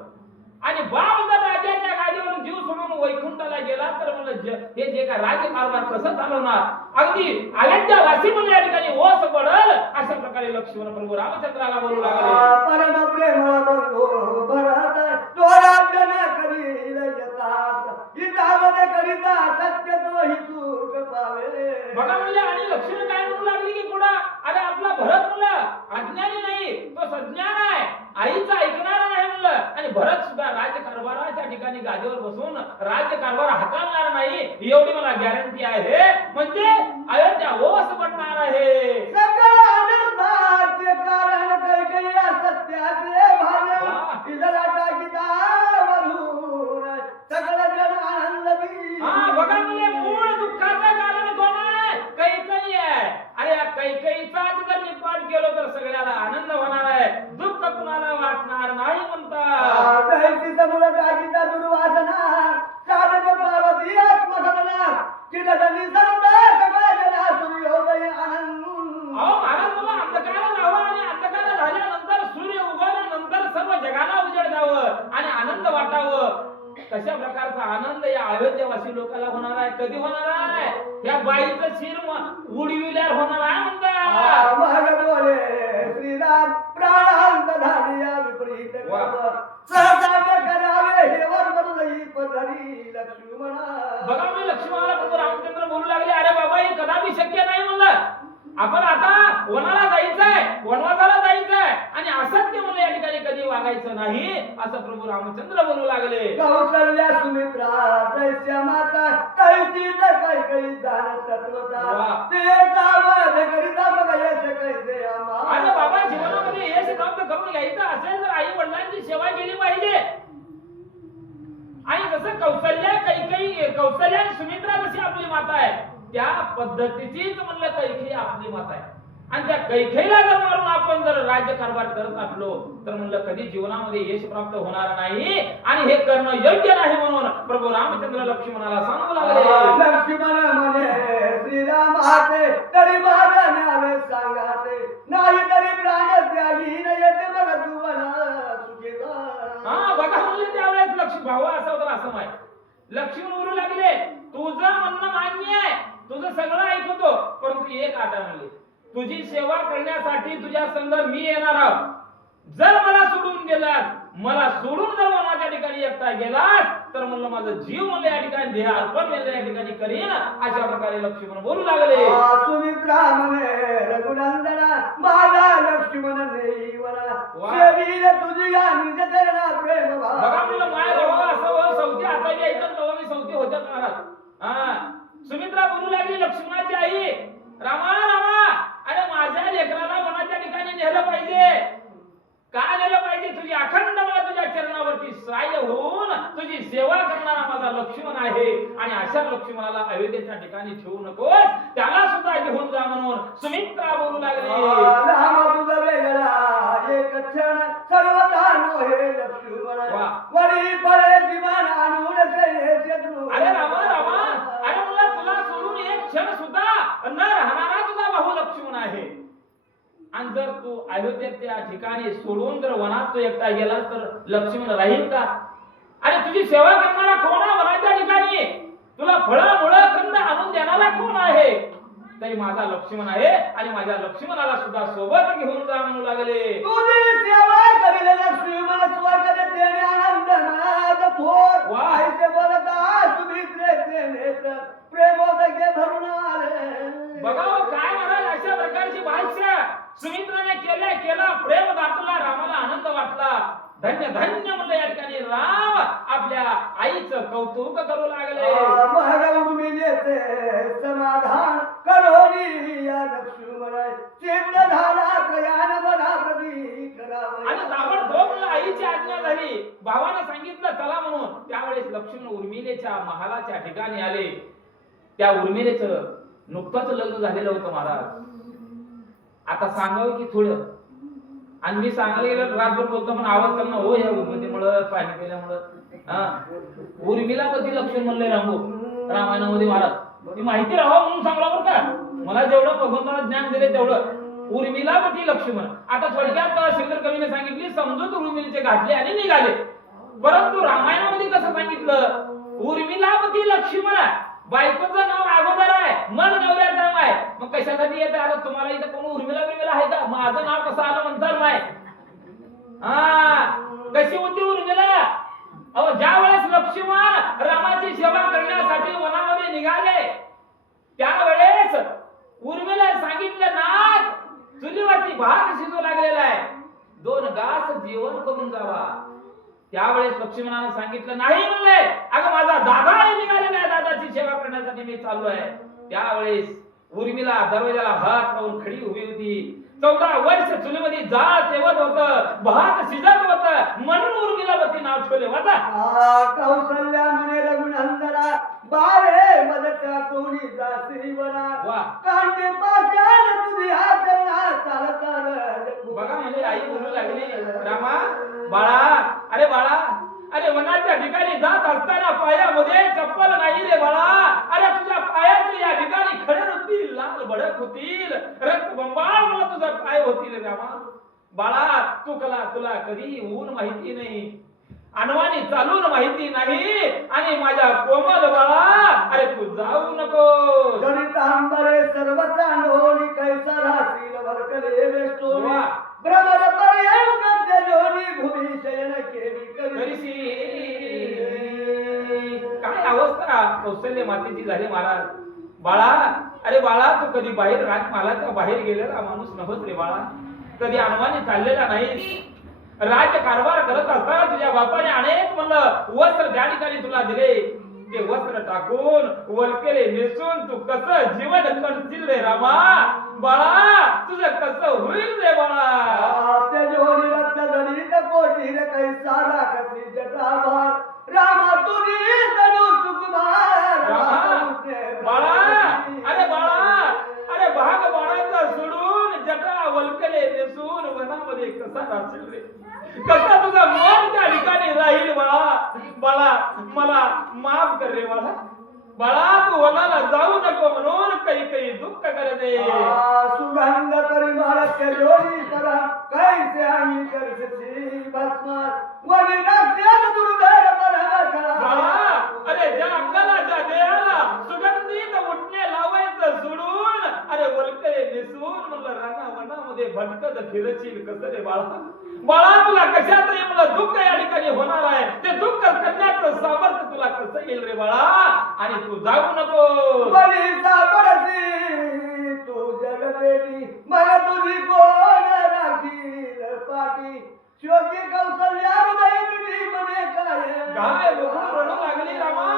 आणि बाप जर राजाच्या गादीवरून जीव सोडून वैकुंठाला गेला तर म्हणलं हे जे काय राज्यकारभार कसं चालवणार अगदी अयोध्यावासी म्हणून या ठिकाणी ओस पडल अशा प्रकारे लक्ष्मण प्रभू रामचंद्राला बोलू लागले. परम प्रेम बंधू भरत तो राज्य न करी यथार्थ हितावद करिता सत्य तो हि सुख पावे. बघा म्हणले आणि लक्ष्मण काय म्हणू लागली की पुढे अरे आपला भरत म्हणलं अज्ञानी नाही तो सज्ञान आहे आईचं ऐकणारा नाही म्हणलं आणि भरत सुद्धा राज्यकारभाराच्या ठिकाणी गादीवर बसून राज्यकारभार हाताळणार नाही एवढी मला गॅरंटी आहे म्हणजे अयोध्या ओस पडणार आहे. सगळं अनर्थाचे कारण कैकेयी सत्याचे भान इजला टाकीता मधून सगळं जन आनंदवी. हा बघा म्हणजे मूळ दुःखाचं कारण कोण आहे कैकेयी आहे. अरे या कैकेयीचा जर निपात केलो तर सगळ्याला आनंद होणार आहे दुःख कुणाला वाटणार नाही म्हणतात. दैसी समोर टाकीता दुर्वासना साधक पार्वती आत्मसदना चिरदनी संत सगळ्या जना सूर्योदय आनंद. अहो महाराज मला अंधकार जावं आणि अंधकार झाल्यानंतर सूर्य उगवल्यानंतर सर्व जगाला उजेड द्यावं आणि आनंद वाटावं तशा प्रकारचा आनंद या अयोध्येवासी लोकांना होणार आहे. कधी होणार आहे या बाईचं शिर उडविल्यावर होणार आहे म्हणतात. मग बोले श्रीराम प्राणांत झालिया विपरीत सहजात करावे हे वरवरही पदरी लक्ष्मणा. बघा मी लक्ष्मणाला प्रभू रामचंद्र बोलू लागले अरे बाबा हे कदापि शक्य नाही म्हणलं आपण आता वनाला जायचंय वनवासाला जायचंय आणि असत्य म्हणलं या ठिकाणी कधी वागायचं नाही असं प्रभू रामचंद्र बोलू लागले. कौशल्या सुमित्रा तैस्या माता कैसी कैकई जाण तत्वता वा. ते गावात करिता बघा यश कैसे आम्हा. आणि बाबा जीवनामध्ये यश प्राप्त करून घ्यायचं असेल तर आई वडिलांची सेवा केली पाहिजे. आणि जसं कौशल्या आणि सुमित्रा जशी आपली माता आहे त्या पद्धतीचीच म्हणलं कैकेयी आपली माता आहे. आणि त्या कैकेयीला जर मारून आपण जर राज्यकारभार करत असलो तर म्हणलं कधी जीवनामध्ये यश प्राप्त होणार नाही आणि हे करणं योग्य नाही म्हणून प्रभू रामचंद्र लक्ष्मणाला सांगू लागले. लक्ष्मण म्हणे श्रीराम हाते तरी माझ्या न्यावे सांगाते नाही तरी प्राण त्यागी न येते बघ तू म्हणा सुखी जा. हा बघा म्हणले त्यावेळेस लक्ष्मण भाऊ असा होता असं माय लक्ष्मण बोलू लागले तुझं म्हणणं मान्य आहे तुझं सगळं ऐकतो परंतु एक आटा म्हणले तुझी सेवा करण्यासाठी तुझ्या संग मी येणार आहोत. जर मला सोडून गेलास मला सोडून जर वनाच्या ठिकाणी एकटा गेलास तर म्हणलं माझं जीव म्हणलं या ठिकाणी देह अर्पण म्हणलं या ठिकाणी करीन अशा प्रकारे लक्ष्मण बोलू लागले. सुमित्रा म्हणे रघुनंदना माझा लक्ष्मण नेईवना वा. शरीर तुझी या निज चरणा प्रेम भाव. बघा म्हणलं माय हो असं हो सौती हातावी ऐकत तेव्हा मी सौती होत्याच महाराज. हा सुमित्रा बोलू लागली लक्ष्मणाची आई रामा रामा अरे माझ्या लेकराला वनाच्या ठिकाणी नेलं पाहिजे. का नेलं पाहिजे तुझी अखंड मला तुझ्या चरणावरती सहाय्य होऊन तुझी सेवा करणारा माझा लक्ष्मण आहे आणि अशा लक्ष्मणाला अयोध्येच्या ठिकाणी ठेवू नकोस त्याला सुद्धा घेऊन जा म्हणून सुमित्रा बोलू लागली. राम तुझा वेगळा एक क्षण सर्वथा नोहे लक्ष्मण वा. वरी पळे जीवन आणून शैलेश अरे रामा रामा अरे मला तुला सोडून एक क्षण सुद्धा न राहणारा तुझा भाऊ लक्ष्मण आहे. आणि जर तू अयोध्येत त्या ठिकाणी सोडून जर वनात तू एकटा गेलास तर लक्ष्मण राहील का. आणि तुझी सेवा करणारा कोण आहे वनाच्या ठिकाणी तुला फळं मुळं कंद आणून देणारा कोण आहे तरी माझा लक्ष्मण आहे आणि माझ्या लक्ष्मणाला सुद्धा सोबत घेऊन जा म्हणू लागले. तुझी सेवा करील लक्ष्मण स्वर्ग देणे आनंद नाद थोर वा. ऐसे बोलता सुमित्रेचे नेत्र प्रेमोदके भरून आले. बघा हो, काय महाराज अशा प्रकारची भाष्य सुमित्राने केला प्रेम दाखवला रामाला आनंद वाटला धन्य धन्य म्हणलं या ठिकाणी राम आपल्या आईचं कौतुक करू लागले. उर्मिलेचे समाधान करोनी या लक्ष्मण चित्त झाला प्रयाण मना प्रती करावं. आणि ताबडतोब आईची आज्ञा झाली भावानं सांगितलं चला म्हणून. त्यावेळेस लक्ष्मण उर्मिलेच्या महालाच्या ठिकाणी आले. त्या उर्मिलेचं नुकतंच लग्न झालेलं होतं महाराज. आता सांगावं की थोडं आणि मी सांगायला गेलं रातभर बोलतो पण आवाज करणं हो या उर्मिलेमुळं पाणी पिल्यामुळं उर्मिला कधी लक्ष्मण म्हणले रामू रामायणामध्ये महाराज ती माहिती राहावं म्हणून सांगला बरं का. मला जेवढं भगवंताला ज्ञान दिले तेवढं उर्मिला पती लक्ष्मण. आता थोडक्यात श्रीधर कवीने सांगितली समजूत उर्मिलेचे घातले आणि निघाले. परंतु रामायणामध्ये कसं सांगितलं उर्मिला पती लक्ष्मण बायकोचं नाव अगोदर आहे मग नवऱ्याचं नाव आहे. मग कशासाठी येतं आता तुम्हाला इथं कोण उर्मिला आहे का माझं नाव कसं आलं म्हणतात नाही. हा कशी होती उर्मिला अहो ज्या वेळेस लक्ष्मण रामाची सेवा करण्यासाठी वनामध्ये निघाले त्यावेळेस उर्मिला सांगितलं नाथ चुलीवरती भात शिजू लागलेला आहे 2 घास जेवण करून जावा. त्यावेळेस लक्ष्मणाने सांगितलं नाही म्हणले अगं माझा दादा निघालेला आहे दादाची सेवा करण्यासाठी मी चाललोय. त्यावेळेस उर्मिला दरवाजाला हात लावून खडी उभी होती. 14 वर्ष चुलीमध्ये जाळ तेवत होतं भात शिजत होतं म्हणून उर्मिलावती नाव ठेवले वाचा. कौशल्या म्हणे रघुनंदना बारे मदत्या कोणी जाती बना वा. कांटे पाच्यान तुझी हातना चालत. बघा म्हणजे आई बोलू लागली रामा बाळा अरे बाळा अरे वनाच्या ठिकाणी जात असताना पायामध्ये चप्पल नाही रे बाळा. अरे तुझ्या पायाचे या ठिकाणी खडे होतील लाल भडक होतील रक्त बंबाळ मला तुझा पाय होतील रामा. बाळा तुला कधी ऊन माहिती नाही अनवाणी चालून माहिती नाही आणि माझ्या कोमल बाळा अरे तू जाऊ नको. जनितांबरे सर्व चांडोनी कैसा राशील भरकले वेष्टोनी वा. भ्रमर पर्यंत जलोनी भूमी शयन केली करीसी. काय अवस्था कौशल्य मातेची झाली महाराज. बाळा अरे बाळा तू कधी बाहेर राजमहालाच्या बाहेर गेलेला माणूस नव्हत रे बाळा. कधी अनवाणी चाललेला नाही राज्यकारभार करत असताना तुझ्या बापाने अनेक म्हणलं वस्त्र त्या ठिकाणी तुला दिले. ते वस्त्र टाकून वलकेले नेसून तू कसं जीवन करशील रे रामा? बाळा तुझं कसं होईल रे बाळा? ते जोडी रत्न जडित कोटी रे कैसा राखती जटाभार रामा तुझी तनु सुकुमार बाळा अरे बाळा अरे भाग बाळाचा सोडून जटा वलकेले नेसून वनामध्ये कसा राहशील रे? कसा तुझा मन त्या ठिकाणी राहील बाळा? बाळा मला माफ कर रे बाळा. बाळा तू वनाला जाऊ नको म्हणून काही काही दुःख करते. सुगंध परिमळ ते जोडी करा कैसे आम्ही करसी भस्मार वनी नसेल दुर्धर बाळा अरे ज्या अंगाला ज्या देहाला सुगंधित उठणे लावायचं सोडून अरे वलकले नेसून म्हणलं राना वनामध्ये भटकत फिरशील कसं रे बाळा? बाळा तुला कशातही मला दुःख या ठिकाणी होणार आहे. ते दुःख करण्याचं सामर्थ्य तुला कसं येईल रे बाळा? आणि तू जाऊ नको. बली सापडसी तू जगदेवी मला तुझी कोण राखील पाठी शोकी कौशल्या हृदय तुझी मने काय बघून रडू लागली रामा?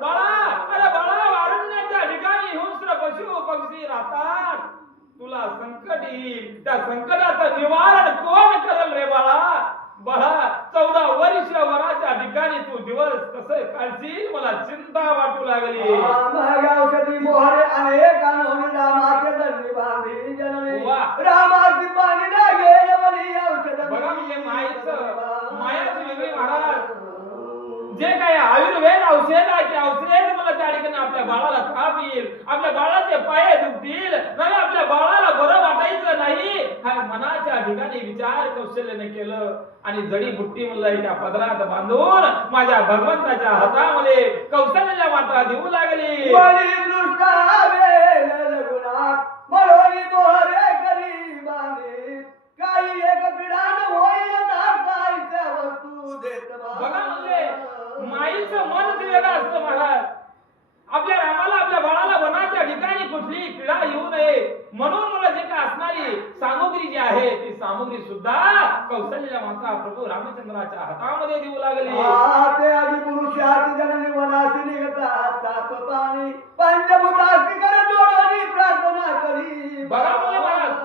बाळा अरे बाळा अरण्याच्या ठिकाणी हिंस्र पशु पक्षी राहतात. तुला संकट येईल. त्या संकटाचं निवारण कोण करेल रे बाळा? बाळा 14 वर्ष वराच्या ठिकाणी तू दिवस कसे काढशील मला चिंता वाटू लागली. औषधी मोहरे अनेक अनोनी रामाचे दंडी बांधी जननी रामाची पाणी ना गेले बली औषध. बघा म्हणजे मायाच वेगळी महाराज. जे काय आयुर्वेद औषध आहे ते औषध मला त्या ठिकाणी आपल्या बाळाला ताप येईल, आपल्या बाळाचे पाय दुखतील, नाही आपल्या बाळाला बरं वाटायचं नाही. हा मनाच्या ठिकाणी विचार कौशल्याने केलं आणि जडीबुट्टी म्हणलं त्या पदरात बांधून माझ्या भगवंताच्या हातामध्ये कौशल्याला माता देऊ लागली. बली दृष्टावेल रघुनाथ मरोरी मोहरे गरीबाने काही एक पिढान होईल दाताईच्या वस्तू देत. बघा म्हणले माईचं मन वेगळं असतं महाराज. आपल्या रामाला आपल्या बाळाला वनाच्या ठिकाणी कुठली पीडा येऊ नये म्हणून मला जे काय असणारी सामुग्री जी आहे ती सामुग्री सुद्धा कौशल्या माता प्रभू रामचंद्राच्या हातामध्ये देऊ लागली. ते आधी पुरुषाची जननी वनासी निघतात ताप पाणी पंचभूतासी कर जोडणी प्रार्थना करी. बघा मुले महाराज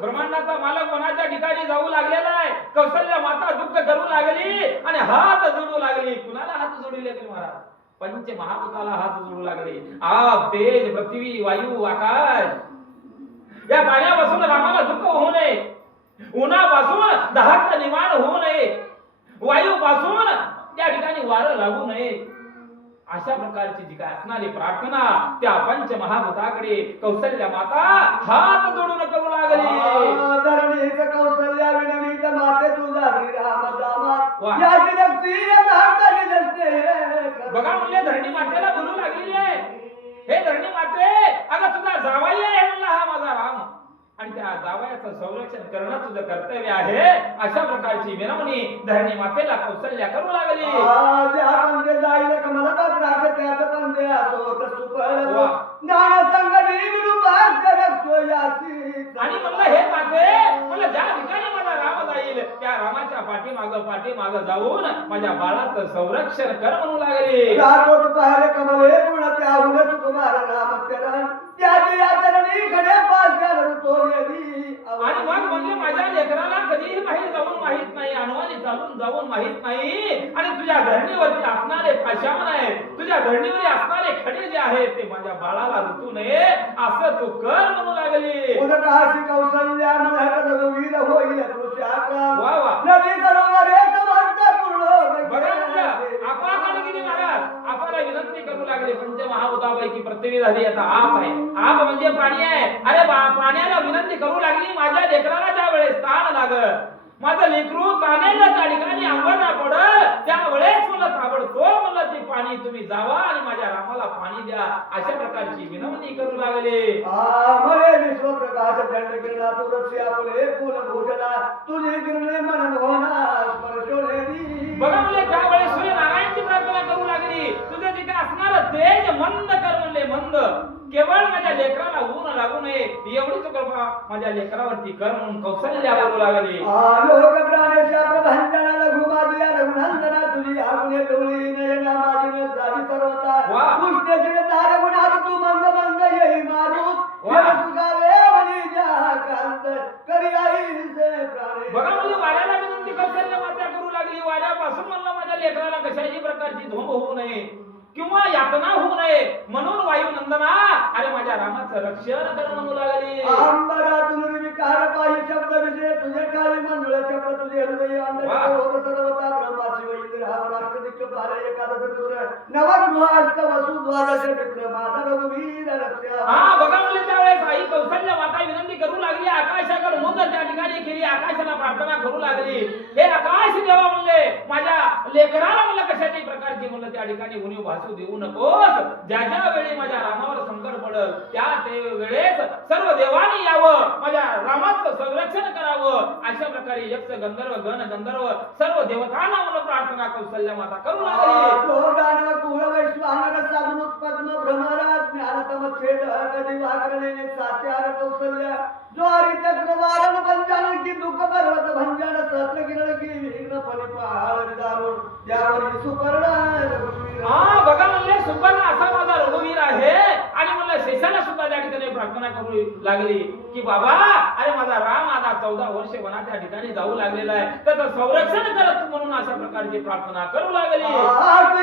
ब्रह्मांडाचा मालक वनाच्या ठिकाणी जाऊ लागलेला आहे. कौशल्या माता दुःख करू लागली आणि हात जोडू लागली. कुणाला हात जोडू लागले महाराज? पंच महाभूताला हात जोडू लागले. आग तेज पृथ्वी वायू आकाश या पाण्यापासून रामाला दुःख होऊ नये, उन्हापासून दाहक निवारण होऊ नये, वायूपासून त्या ठिकाणी वारं लागू नये. अशा प्रकारची जी काय असणारी प्रार्थना त्या पंच महाभूताकडे कौशल्या माता हात जोडून करू लागली. धरणीच कौशल्या विनवीत माते तुझा श्रीराम दामा याची रक्ती धारतानी दिसते. बघा म्हणले धरणी मातेला बोलू लागलेली आहे. हे धरणी माते अगं तुझा जावई आहे म्हणला हा माझा राम आणि त्या जावयाचं संरक्षण करणं तुझं कर्तव्य आहे. अशा प्रकारची विनवणी धरणी मातेला कौशल्या करू लागली. जाईल कमला पत्राचे त्यात पण दे असो तर सुपर नाना संगती रूपात रक्तो यासी. आणि म्हणलं हे माते म्हणलं ज्या ठिकाणी माझा राम जाईल त्या रामाच्या पाठीमाग जाऊन माझ्या बाळाचं संरक्षण कर म्हणू लागले. रातोट पाहिले कमले गुण त्याहून सुकुमार राम चरण त्याची यातरणी खडे पास कर तोरेली. आणि मग म्हणजे माझ्या लेकराला कधीही माहीत नाही अनवाणी चालून जाऊन माहीत नाही. आणि तुझ्या धरणीवरती असणारे पाशाण आहे, तुझ्या धरणीवर असणारे खडे जे आहेत ते माझ्या बाळाला ऋतू नये असं तू कर म्हणू लागली. उदकाशी कौशल्या म्हणत रघुवीर होईल तुझ्या वा वा नदी सरोवरे समर्थ पूर्ण. बघा आपल्याकडे किती महाराज आपल्याला विनंती करू लागले. पंच महाभूतापैकी पृथ्वी झाली आता आप आहे. आप म्हणजे पाणी आहे. अरे पाण्याला विनंती करू लागली माझ्या लेकराला ज्या वेळेस ताण लागल, माझं लेकरू तानेला त्या ठिकाणी अंगाला पडल त्यावेळेस मला ताबडतोब मला ते पाणी तुम्ही जावा आणि माझ्या रामाला पाणी द्या अशा प्रकारची विनंती करू लागले. मरे विश्व प्रकाश दंड किरणा तू रक्षी आपले कुलभूषणा तुझे किरणे मन भवना स्पर्शोलेली. बघा म्हणले त्यावेळेस सूर्यनारायणची प्रार्थना करू लागली. तुझे जे काय असणार तेज मंद कर म्हणले मंद केवळ माझ्या लेकराला ऊन लागू नये एवढीच कृपा माझ्या लेकरावरती कर म्हणून कौशल्या बोलू लागले. लोक प्राणेशा प्रभांजना लघुमादिया रघुनंदना तुझी आगुणे डोळी नयना माझी जावी सर्वता वा. पुष्टेश्वरी तार गुणात तू मंद मंद येई मारूत वा. तुझावे म्हणी ज्या कांत करी आईचे प्राणे. बघा म्हणजे वाऱ्याला विनंती कौशल्य मात्या करू लागली. वाऱ्यापासून म्हणलं माझ्या लेकराला कशाची प्रकारची धोंब होऊ नये किंवा यातना होऊ नये म्हणून वायू नंदना अरे माझ्या रामाचं रक्षण कर म्हणू लागली. अंबरातून विकार पाहि शब्द विषय तुझे काळी मंजुळ शब्द तुझे हृदय वा. अंडर सर्वता ब्रह्मा शिव इंद्र राष्ट्रदिक पारे एकादश रुद्र नवगृह अष्ट वसु द्वादश मित्र माझा रघुवीर रक्षा. हा बघा म्हणजे त्यावेळेस आई कौशल्य माता विनंती करू लागली. आकाशाकडे मुख त्या ठिकाणी केली. आकाशाला प्रार्थना करू लागली. हे आकाश देवा म्हणले माझ्या लेकराला म्हणलं कशाची प्रकारची म्हणलं त्या ठिकाणी उणीव भासू देऊ नकोस. ज्या ज्या वेळी माझ्या रामावर संकट पडल त्या ते वेळेस सर्व देवांनी यावं माझ्या रामाचं संरक्षण करावं. अशा प्रकारे यक्ष गंधर्व गण गंधर्व सर्व देवतांना म्हणून प्रार्थना कौशल्य माता करू लागली. तो दानव कुळ वैश्वानर साधन पद्म भ्रमरा ज्ञानतम छेद कधी वाकरणे साचार कौशल्य ज्वारी चक्रवारण पंचान की दुःख पर्वत भंजन सहस्र किरण की विघ्न परिपाळ दारुण ज्यावरी सुपर्ण रघुवीर. हा बघा म्हणले सुपर्ण असा माझा रघुवीर आहे. आणि म्हणलं शेषाला सुद्धा त्या ठिकाणी प्रार्थना करू लागली की बाबा अरे माझा राम आता 14 वर्ष वना त्या ठिकाणी जाऊ लागलेला आहे त्याचं संरक्षण करत म्हणून अशा प्रकारची प्रार्थना करू लागली.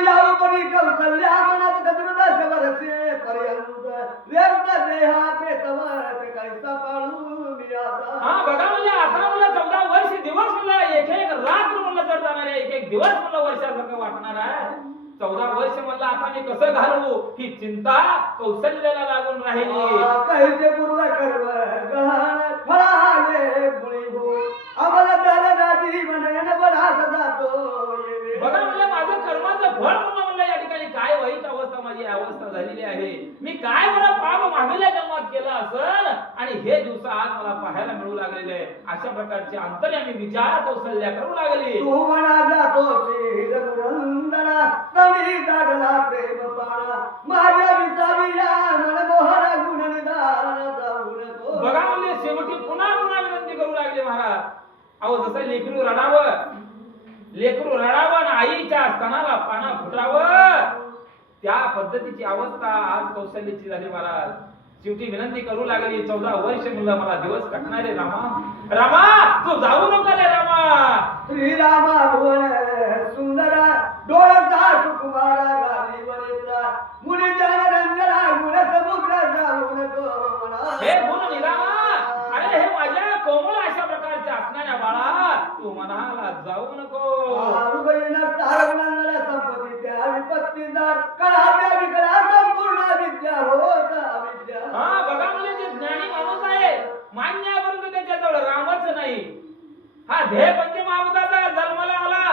यावरी कौशल्या मनात चतुर्दश वर्षे पर्यंत व्यर्थ देहा पेतवत कैसा पाळू मी आता. हा बघा म्हणजे आता मला 14 वर्ष दिवस म्हणलं एक एक रात्र म्हणलं जर जाणार आहे एक एक दिवस म्हणलं वर्षासारखं वाटणार आहे. 14 वर्ष म्हणलं आता मी कसं घालवू ही चिंता कौशल्याला लागून राहिली. कैसे पूर्व कर्म गहन फळाले फळीभू आम्हाला दादाजी म्हणेन बढाच जातो ये. बघा म्हणजे माझं कर्माचं फळ म्हणलं या ठिकाणी काय वाईट अवस्था माझी अवस्था झालेली आहे. मी काय बरं पाप मागल्या जन्मात केलं असेल आणि हे दिवस आज मला पाहायला मिळू लागलेले आहे. अशा प्रकारचे अंतर्यामी विचार कौशल्या करू लागली. तू म्हणा जातो श्री रघुनंदना कमी काढला प्रेम पाणा माझ्या विसाविया मनमोहरा गुण निदान जाऊ नको. बघा म्हणजे शेवटी पुन्हा पुन्हा विनंती करू लागले महाराज. अहो जसं लेकरू रडावं आणि आईच्या स्तनाला पाना फुटावं त्या पद्धतीची अवस्था आज कौशल्याची झाली महाराज. शेवटी विनंती करू लागली 14 वर्ष म्हणलं मला दिवस कटणारे रामा तू जाऊ नका रे रामा. श्रीरामा भुवन सुंदरा डोळ्याचा सुकुमारा गाली वनेचा मुनी रंजना गुण समुद्र जाऊ नको म्हणा. हे गुण निरामा अरे हे माझ्या कोमल अशा प्रकारच्या असणाऱ्या बाळा तू मनाला जाऊ नको. संपत्ती त्या विपत्तीचा कळाव्या विकळा संपूर्ण विद्या होत अविद्या. हा बघा म्हणजे जे ज्ञानी माणूस आहे मान्य आहे परंतु त्याच्याजवळ रामच नाही. हा देह पंचमहाभूताचा जन्माला आला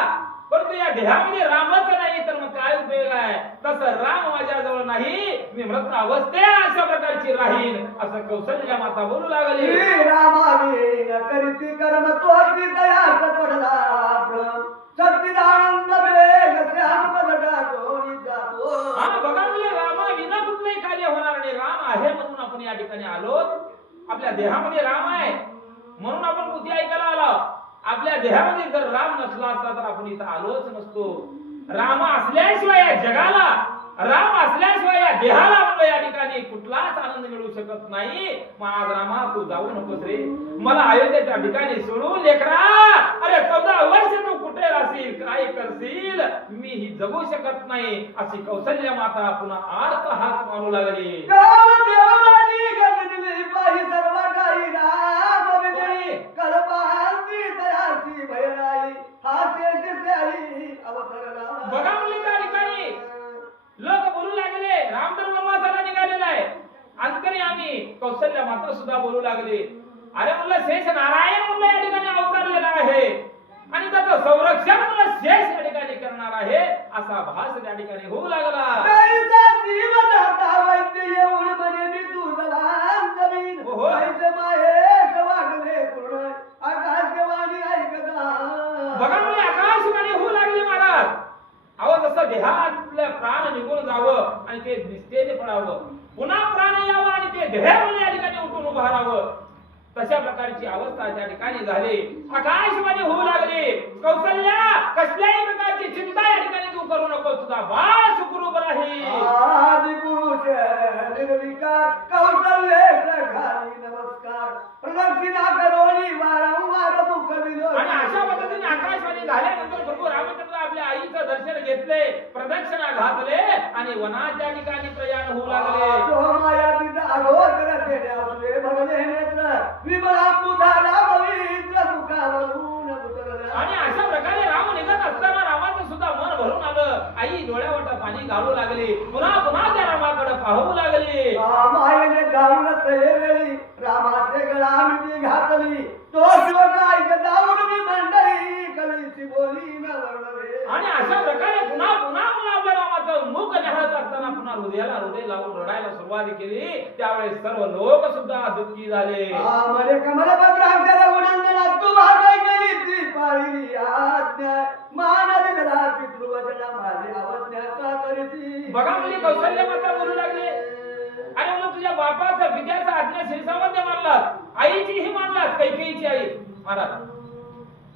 परंतु या देहामध्ये रामच नाही तर मग काय उपयोग आहे. तसं राम माझ्याजवळ नाही मी मृत अवस्थे अशा प्रकारची राहील असं कौशल्या माता बोलू लागली. श्रीरामावीन करीती कर्म तो अगदी दयास पडला भ्रम सच्चिदानंद वेग श्याम पदटा कोणी जातो. हा बघा म्हणजे रामा विना कुठलंही कार्य होणार नाही. राम आहे म्हणून आपण या ठिकाणी आलो. आपल्या देहामध्ये राम आहे म्हणून आपण पुती ऐकायला आलो. आपल्या देहामध्ये जर राम नसला असता तर आपण इथं आलोच नसतो. राम असल्याशिवाय या जगाला राम असल्याशिवाय या देहाला म्हणलं या ठिकाणी कुठलाच आनंद मिळू शकत नाही. मग आज रामा तू जाऊ नकोस रे मला अयोध्येच्या ठिकाणी सोडून लेकरा. अरे 14 वर्ष तू कुठे राहशील काय करशील मी ही जगू शकत नाही अशी कौशल्या माता पुन्हा आर्त हात मारू लागली. देवमानी गगनली पाहि सर्व काही राम विजयी कल्पांती दयासी भयराई हा शेष आई अवतरला. बघा मुली त्या ठिकाणी लोक बोलू लागले राम तर वनवासाला निघालेला आहे. अंतर्यामी कौशल्या माता सुद्धा बोलू लागले अरे म्हणलं शेष नारायण म्हणलं या ठिकाणी अवतरलेला आहे आणि त्याचं संरक्षण म्हणलं शेष या ठिकाणी करणार आहे असा भास त्या ठिकाणी होऊ लागला. बघा म्हणजे आकाशवाणी होऊ लागली महाराज. अहो जसं देहातलं प्राण निघून जावं आणि ते निस्तेज पडावं पुन्हा प्राण यावं आणि ते ध्येय या ठिकाणी उठून उभं राहावं. तशा प्रकारची अवस्था त्या ठिकाणी झाली. आकाशवाणी होऊ लागली, कौशल्या कसल्याही प्रकारची चिंता या ठिकाणी तू करू नको, तुझा बाळ सुखरूप राहील. आदि पुरुष निर्विकार कौशल्येच्या घाली नमस्कार प्रदक्षिणा करोनी वारंवार मुख विलोक. आणि अशा पद्धतीने आकाशवाणी झाल्यानंतर प्रभू रामचंद्र आपल्या आईचं दर्शन घेतले, प्रदक्षिणा घातले आणि वनाच्या ठिकाणी प्रयाण होऊ लागले. जो माया तिथं अगोदर तेने असले भगले नेत्र विमला पुधारा पवित्र मुखावरून उतरला. आणि अशा प्रकारे राम निघत असताना रामाचं सुद्धा मन भरून आलं. आई डोळ्यावाटा पाणी घालू लागली, पुन्हा पुन्हा त्या रामाकडे पाहू लागली. मायेने गाऊन वेळी रामाचे गळा मिठी घातली, तो शिवकाय दाऊन मी मंडळी कलीची बोली न वर्णवे. आणि अशा प्रकारे पुन्हा पुन्हा आपल्या रामाचं मुख न्याहाळत असताना पुन्हा हृदय लावून रडायला सुरुवात केली. त्यावेळेस सर्व लोक सुद्धा दुःखी झाले. मरे कमलपत्रांच्या गुणांना तू वागाय केली ती पाळी आज्ञा मान दिला पितृवचना माझी अवज्ञा का करीती. बघा मुली कौशल्य माता बोलू लागले, आणि म्हणून तुझ्या बापाचा विद्याचा आज्ञा शिरसामध्ये मानलास, आईचीही मानलास, कैकेयीची आई महाराज,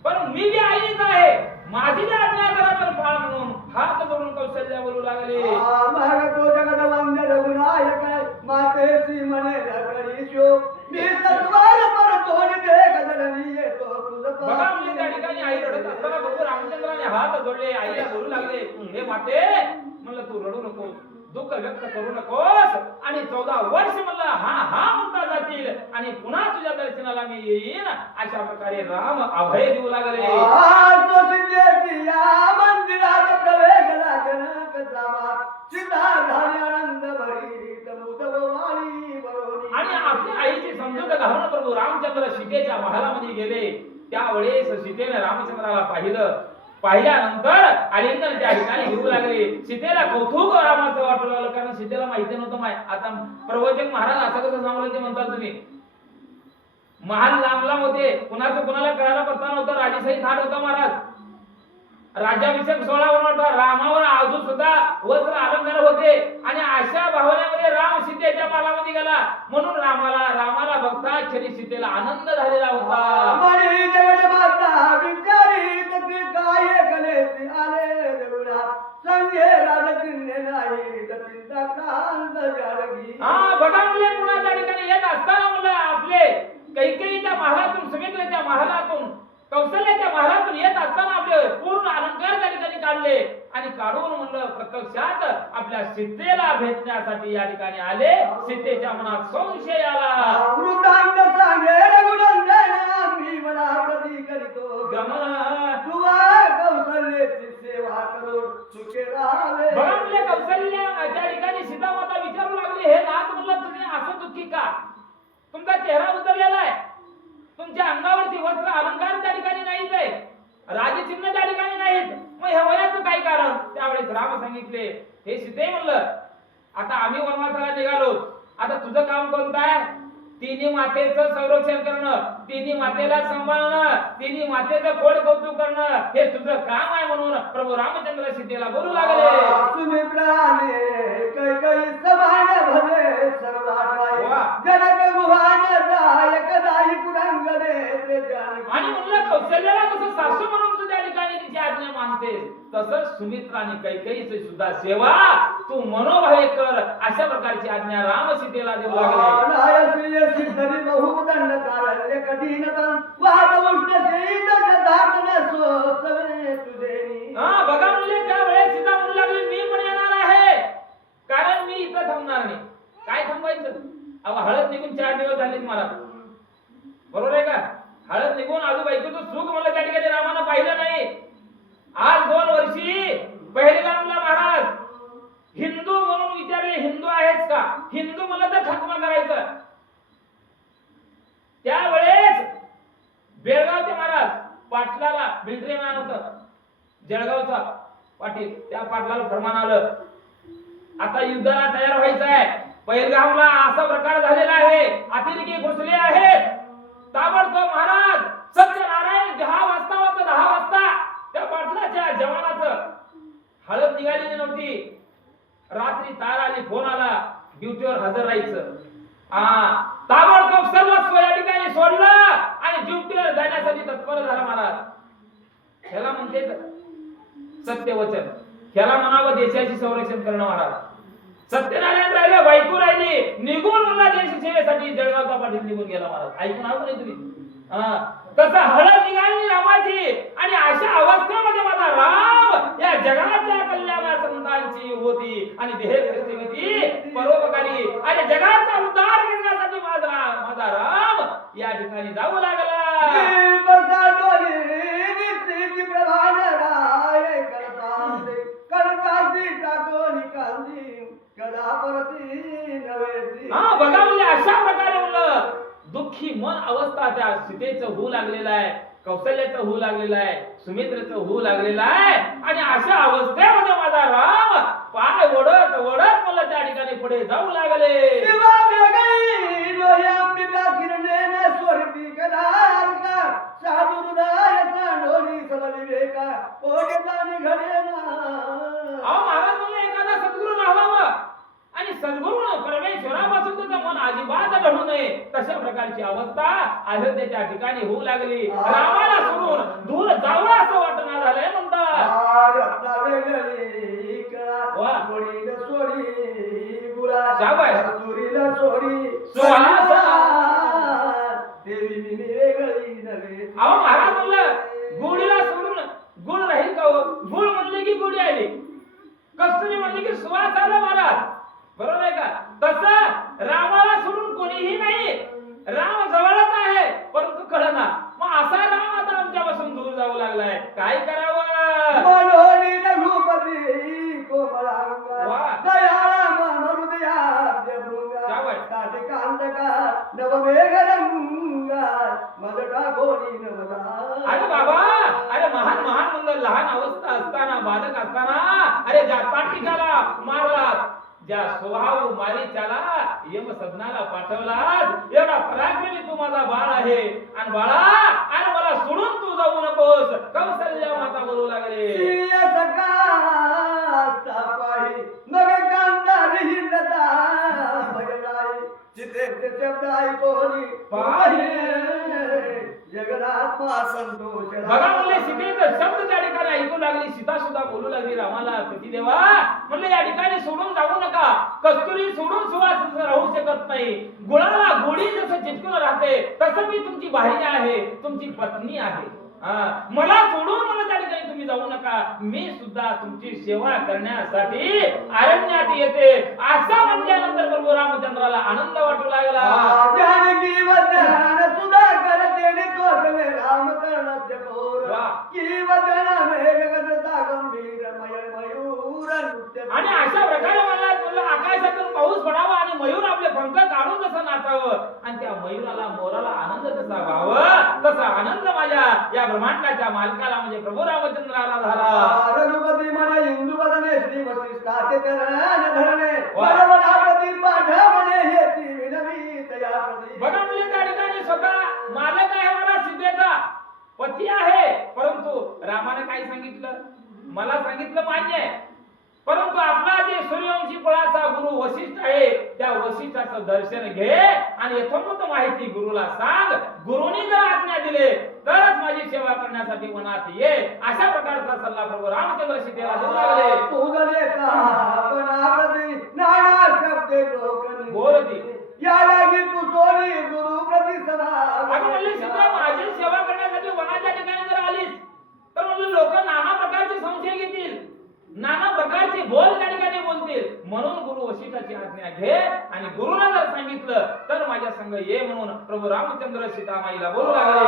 पण मी बी आईच आहे, माझी जी आज्ञा करा तर पाळ म्हणून हात जोडून कौशल्या बोलू लागले. मग तो जगद वंद्य रघुनायक मातेसी म्हणे करी शोक मी सत्वार पर तोड दे गजरणी येतो तुझ. बघा म्हणजे त्या ठिकाणी आई रडत असताना प्रभू रामचंद्राने हात जोडले, आईला बोलू लागले, हे माते म्हणलं तू रडू नको, दुःख व्यक्त करू नकोस, आणि 14 वर्ष म्हणलं हा हा म्हणता जातील आणि पुन्हा तुझ्या दर्शनाला मी येईन. अशा प्रकारे राम अभय देऊ लागले. मंदिरात प्रवेश जनक जामा सीता झाली आनंद भरी मुदवाळी बरोनी. आणि आपल्या आईची समजूत घालून प्रभू रामचंद्र सीतेच्या महालामध्ये गेले. त्यावेळेस सीतेने रामचंद्राला पाहिल्यानंतर आलिंगन त्या ठिकाणी घेऊ लागले. सीतेला कौतुक रामाचं वाटू लागलं, कारण सीतेला माहिती नव्हतं. आता प्रवचक महाराज असं कसं सांगलं ते म्हणतात तुम्ही, महाल लांब लांब होते, कुणाचं कुणाला कळायला पत्ता नव्हता, राजेशाही थाट होता महाराज, राज्याभिषेक सोहळा होता, रामावर अजून सुद्धा वस्त्र अलंकार होते, आणि अशा भावनेमध्ये राम सीतेच्या महालामध्ये गेला, म्हणून रामाला भक्ताक्षरी सीतेला आनंद झालेला होता. मणी जगद माता विचारी तसे काय कलेची आले देवळा संगे राजकिन्ने नाही चिंता कांत जाडगी. बघा मुले पुन्हा त्या ठिकाणी येत असताना म्हणलं आपले कैकेयीच्या महालातून, सुमित्रेच्या महालातून, कौशल्याच्या महालातून येत असताना आपले पूर्ण अलंकार त्या ठिकाणी काढले, आणि काढून म्हणलं प्रत्यक्षात आपल्या सीतेला भेटण्यासाठी या ठिकाणी आले. सीतेच्या मनात संशय आला. वृतांत सांगे रघुनंदन मी मला प्रती करीतो गमन तुवा कौशल्याची सेवा करून सुखे राहावे. बघा म्हणले कौशल्या त्या ठिकाणी सीता माता विचारू लागली, हे नाथ म्हणलं तुम्ही असं दुःखी का, तुमचा चेहरा उतरलेला आहे, तुमच्या अंगावरती वस्त्र अलंकार त्या ठिकाणी नाहीत आहे, राजचिन्ह त्या ठिकाणी नाहीत, मग ह्या वयाचं काय कारण. त्यावेळेस राम सांगितले, हे सीते म्हणलं आता आम्ही वनवासाला निघालो, आता तुझं काम कोणतं आहे, तिन्ही मातेचं संरक्षण करणं, तिन्ही मातेला सांभाळणं, तिन्ही मातेचं कोड कौतुक करणं, हे तुझं काम आहे. म्हणून प्रभू रामचंद्र सीतेला बोलू लागले, सुमित्राने कैकई समान भले सर्वाठाई जनक गुहान जायक दाई कुरंगले ते जानकी. आणि म्हणलं कौशल्याला जसं सासू म्हणून तू त्या ठिकाणी तिची आज्ञा मानतेस, तसंच सुमित्राने कैकेयीची सुद्धा सेवा तू मनोभावे कर. अशा प्रकारची आज्ञा राम सीतेला देऊ लागले. सिद्धरी बहुदंड कारण्य कठीण पण वाद उष्ण शीत धातन सोसवे तुझे. बघा म्हणले त्यावेळेस सीता म्हणू लागली, मी पण येणार आहे, कारण मी इथं थांबणार नाही. काय थांबायचं, अहो हळद निघून 4 दिवस झाले मला, बरोबर आहे का, हळद निघून आजूबाईचं सुख मला त्या ठिकाणी रामानं पाहिलं नाही. आज 2 वर्षी पहिलगामला महाराज हिंदू म्हणून विचारले, हिंदू आहेस का, हिंदू मला तर खतमा करायचं. त्यावेळेस बेळगावचे महाराज पाटलाला मिलिटरी मॅन होतं, जळगावचा पाटील, त्या पाटलाला फरमान आलं, आता युद्धाला तयार व्हायचं आहे, पहिलगामला असा प्रकार झालेला आहे, अतिरेकी घुसले आहेत, ताबडतोब महाराज सत्यनारायण 10 वाजता होतं, 10 वाजता त्या पाटलाच्या जवानाचं हळद निघालेली नव्हती, रात्री तार आली, फोन आला, ड्युटीवर सेवेत हजर राहायचं. ताबडतोब सर्वस्व या ठिकाणी सोडलं आणि ड्युटीवर जाण्यासाठी तत्पर झाला महाराज. ह्याला म्हणते सत्यवचन, ह्याला म्हणावं देशाची संरक्षण करणं महाराज. सत्यनारायण राहिले, बायको राहिली, निघून मला देश सेवेसाठी जळगावचा पाटील निघून गेला महाराज. ऐकून आहो नाही तुम्ही? तसं हळद निघाली रामाची आणि अशा अवस्थेमध्ये माझा राम या जगाच्या कल्याणा संतांची होती आणि देह परोपकारी आणि जगाचा उद्धार करण्यासाठी माझा राम या ठिकाणी जाऊ लागला. बघा म्हणजे अशा प्रकारे म्हणलं दुःखी मन अवस्था त्या सीतेचं होऊ लागलेलं आहे, कौशल्याचं होऊ लागलेलं आहे, सुमित्रेचं होऊ लागलेलं आहे आणि अशा अवस्थेमध्ये माझा राम पाय ओढत ओढत मला त्या ठिकाणी पुढे जाऊ लागले. महाराज म्हणलं एखादा सद्गुरू राहावा आणि सद्गुरू परमेश्वरापासून त्याचं मन अजिबात ढळू नये. तशा प्रकारची अवस्था अयोध्येच्या ठिकाणी होऊ लागली. रामाला सोडून दूर जावं असं वाटणं झालंय म्हणतात. महाराज म्हणलं गोडीला सोडून गुळ राहील का? गुळ म्हणले की गोडी आली, कस्तुरी म्हणले की सुवास आला महाराज. बरोबर आहे का? तसं रामाला सोडून कोणीही नाही, राम जवळच आहे परंतु कळना. मग असा राम आता आमच्यापासून दूर जाऊ लागलाय, काय करावं? अरे बाबा, अरे महान महान म्हणलं लहान अवस्था असताना, बालक असताना अरे जातपाटिकाला मारला, ज्या स्वभाव मारीच्याला यम सदनाला पाठवलास, एवढा पराक्रमी तू माझा बाळ आहे. आणि बाळा, आणि मला सोडून तू जाऊ नकोस. कौशल्या माता बोलू लागले. बघा म्हणले सीतेचा शब्द त्या ठिकाणी ऐकू लागली. सीता सुद्धा बोलू लागली रामाला, पती देवा म्हणले या ठिकाणी सोडून जाऊ नका. कस्तुरी सोडून सुवास राहू शकत नाही. गुळाला गोडी जसं चिटकून राहते तसं मी तुमची भार्या आहे, तुमची पत्नी आहे. मला सोडून मला त्या ठिकाणी तुम्ही जाऊ नका. मी सुद्धा तुमची सेवा करण्यासाठी अरण्यात येते. असं म्हणल्यानंतर प्रभू रामचंद्राला आनंद वाटू लागला. आणि अशा प्रकारे मला आकाशातून पाऊस पडावा आणि मयूर आपले पंख काढून जसं नाचावं आणि त्या मयूराला मोराला आनंद जसा व्हावं, तसा आनंद माझ्या या ब्रह्मांडाच्या मालकाला म्हणजे प्रभू रामचंद्राला झाला. रघुपती म्हणे हिंदू बदने श्री वशिष्ठाचे चरण धरणे. बघा मुले त्या ठिकाणी स्वतः मालक आहे मला सीतेचा, पती आहे, परंतु रामाने काय सांगितलं? मला सांगितलं मान्य आहे, परंतु आपला जे सूर्यवंशी कुळाचा गुरु वशिष्ठ आहे त्या वशिष्ठाचं दर्शन घे आणि यथोचित माहिती गुरुला सांग. गुरुनी जर आज्ञा दिले तरच माझी सेवा करण्यासाठी मनात ये. अशा प्रकारचा सल्ला प्रभू रामचंद्र सीतेला देऊ लागले. बोलती म्हणले सीता माझी सेवा करण्यासाठी वनाच्या ठिकाणी जर आलीस तर म्हणलं लोक नाना प्रकारचे संशय घेतील, नाना प्रकारचे बोल त्या ठिकाणी बोलतील. म्हणून गुरु वशिष्ठाची आज्ञा घे आणि गुरुला जर सांगितलं तर माझ्या संग ये म्हणून प्रभू रामचंद्र सीतामाईला बोलू लागले.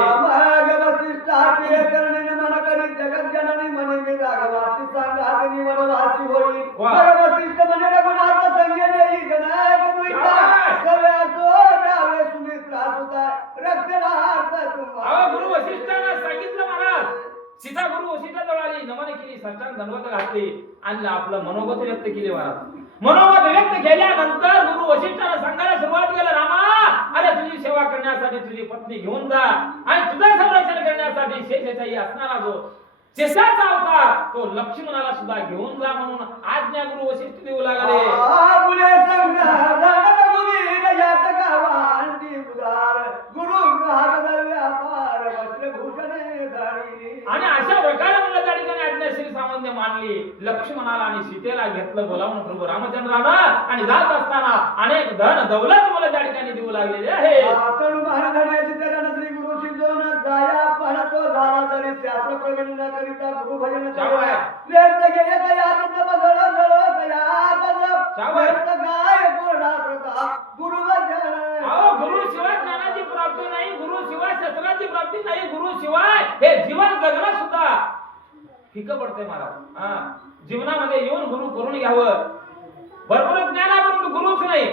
गुरु वशिष्ठाला सांगितलं महाराज. सीता गुरु वशिष्ठाजवळ आली, नमन केली, साष्टांग दंडवत घातली आणि आपलं मनोगत व्यक्त केले महाराज. मनोगत व्यक्त केल्यानंतर गुरु वशिष्ठाला सांगायला सुरुवात केलं, रामा अरे तुझी सेवा करण्यासाठी तुझी पत्नी घेऊन जा आणि तुझं संरक्षण करण्यासाठी शेषशाही असणारा जो शेषाचा अवतार तो लक्ष्मणाला सुद्धा घेऊन जा म्हणून आज्ञा गुरु वशिष्ठ देऊ लागले. यात गावांची उदार गुरु गृहात व्यापार बसले भूषणे धाडी. आणि अशा प्रकारे मला त्या ठिकाणी आज्ञाश्री सामान्य मानली. लक्ष्मणाला आणि सीतेला घेतलं बोलावून प्रभू रामचंद्रानं आणि जात असताना अनेक धन दौलत मला त्या ठिकाणी देऊ लागलेले आहे. तनु महाराजांची चरण श्री गुरु शिजवून जाया पाहतो झाला तरी शास्त्र प्रवीण न करिता गुरु भजन शाबास. व्यक्त गेले तयात बदळ जळ तयात शाबास. व्यक्त काय पूर्ण प्रताप गुरु भजन. अहो गुरु शिवाय ज्ञानाची प्राप्ती नाही, गुरु शिवाय शस्त्राची प्राप्ती नाही, गुरु शिवाय हे जीवन जगणं सुद्धा फिकं पडते महाराज. जीवनामध्ये येऊन गुरु करून घ्यावं. भरपूर ज्ञान आहे परंतु गुरुच नाही,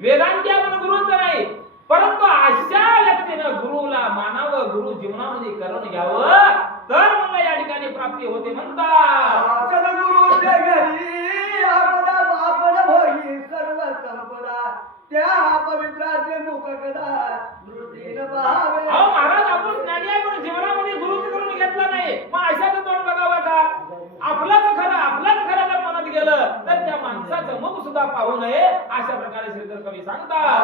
वेदांती आहे पण गुरुच नाही. परंतु अशा व्यक्तीनं गुरुला मानावं, गुरु जीवनामध्ये करून घ्यावं तर मग या ठिकाणी प्राप्ती होते म्हणतात. सद्गुरूच्या घरी आपदा आपण भोगी सर्व संपदा त्या पवित्राचे मुख कदा दृष्टीनं पाहावे. अहो महाराज आपण ज्ञानी आहे पण जीवनामध्ये गुरुच करून घेतला नाही, मग अशाचं तोंड बघावं का? आपलाच खरं जर मनात गेलं तर त्या माणसाचं मुख सुद्धा पाहू नये अशा प्रकारे श्रीधर कवी सांगतात.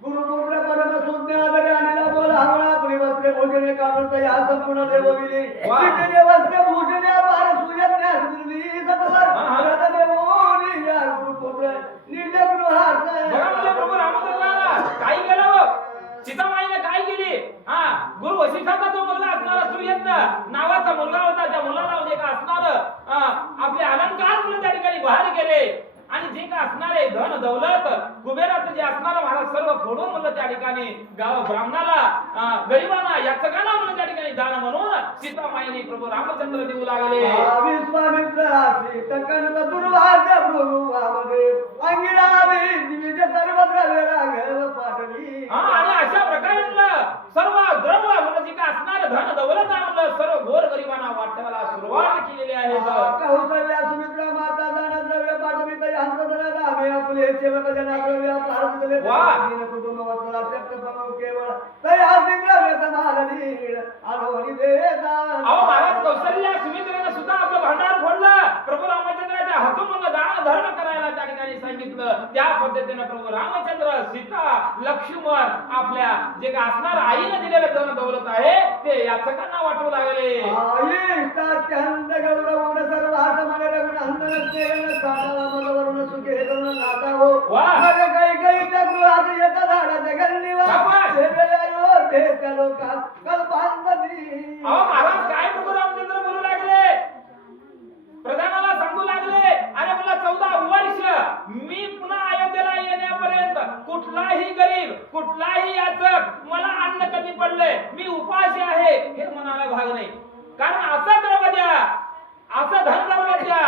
गुरुपुत्र परम सुज्ञान ज्ञानीला बोलावला आपली वस्त्रे भूषणे काढून या संपूर्ण देवविली वा. तिथे वस्त्रे भूषणे पार सुयज्ञास दिली सतवर रथ देवोनी या गुरुपुत्र निज गृहात. बघा म्हणजे प्रभू रामचंद्राला काय केलं हो? सीतामाईने काय केली? गुरु वशिष्ठाचा जो मुलगा असणारा सुयज्ञ नावाचा मुलगा होता, त्या मुलाला म्हणजे का असणार आपले अलंकार म्हणून त्या ठिकाणी बाहेर गेले आणि जे काय असणारे धन दौलत कुबेराचं जे असणारं महाराज सर्व फोडून म्हणलं त्या ठिकाणी गाव ब्राह्मणाला गरिबांना याचकांना म्हणून त्या ठिकाणी दान म्हणून सीतामाईने प्रभू रामचंद्र देऊ लागले. विश्वामित्र आसी तकन दुर्वाद्य प्रभू वामदेव अंगिरावी दिविज सर्व द्रव्य राघव पाटली. आणि अशा प्रकारे सर्व द्रव्य म्हणजे जे काय असणारं धन दौलत म्हणलं सर्व गोर गरिबांना वाटायला सुरुवात केलेली आहे. कौसल्या सुमित्रा माता दान द्रव्य पाठवित यांत्र रामे आपले सेवक जना द्रव्य भारत दिले दीन कुटुंब वत्सला शक्त पंगु केवळ तया द्रव्य तमाल नीड आलोनी देता. अहो महाराज कौशल्या सुमित्रेने सुद्धा आपलं भांडार फोडलं. प्रभू रामचंद्राच्या हातून म्हणलं दान धर्म करायला त्या ठिकाणी सांगितलं. त्या पद्धतीने प्रभू रामचंद्र सीता लक्ष्मण आपल्या जे काय असणार आईने दिलेलं धन दौलत आहे ते याचकांना वाटू लागले. आई इष्टात्यंत गौरवून सर्वास मन रघुन अंतन सेवन साधावा मनवरून सुखे करून नाता हो. मग काही त्या गृहात येत झाडाच्या गल्लीवर सेवेला ते त्या लोकात कल्पांतरी. अहो महाराज काय प्रभू रामचंद्र बोलू लागले? प्रधानाला सांगू लागले, अरे मला 14 वर्ष मी पुन्हा अयोध्येला येण्यापर्यंत कुठलाही गरीब कुठलाही याचक मला अन्न कमी पडले, मी उपाशी आहे हे म्हणायला भाग नाही. कारण असं द्रव्य द्या, असं धन दौलत द्या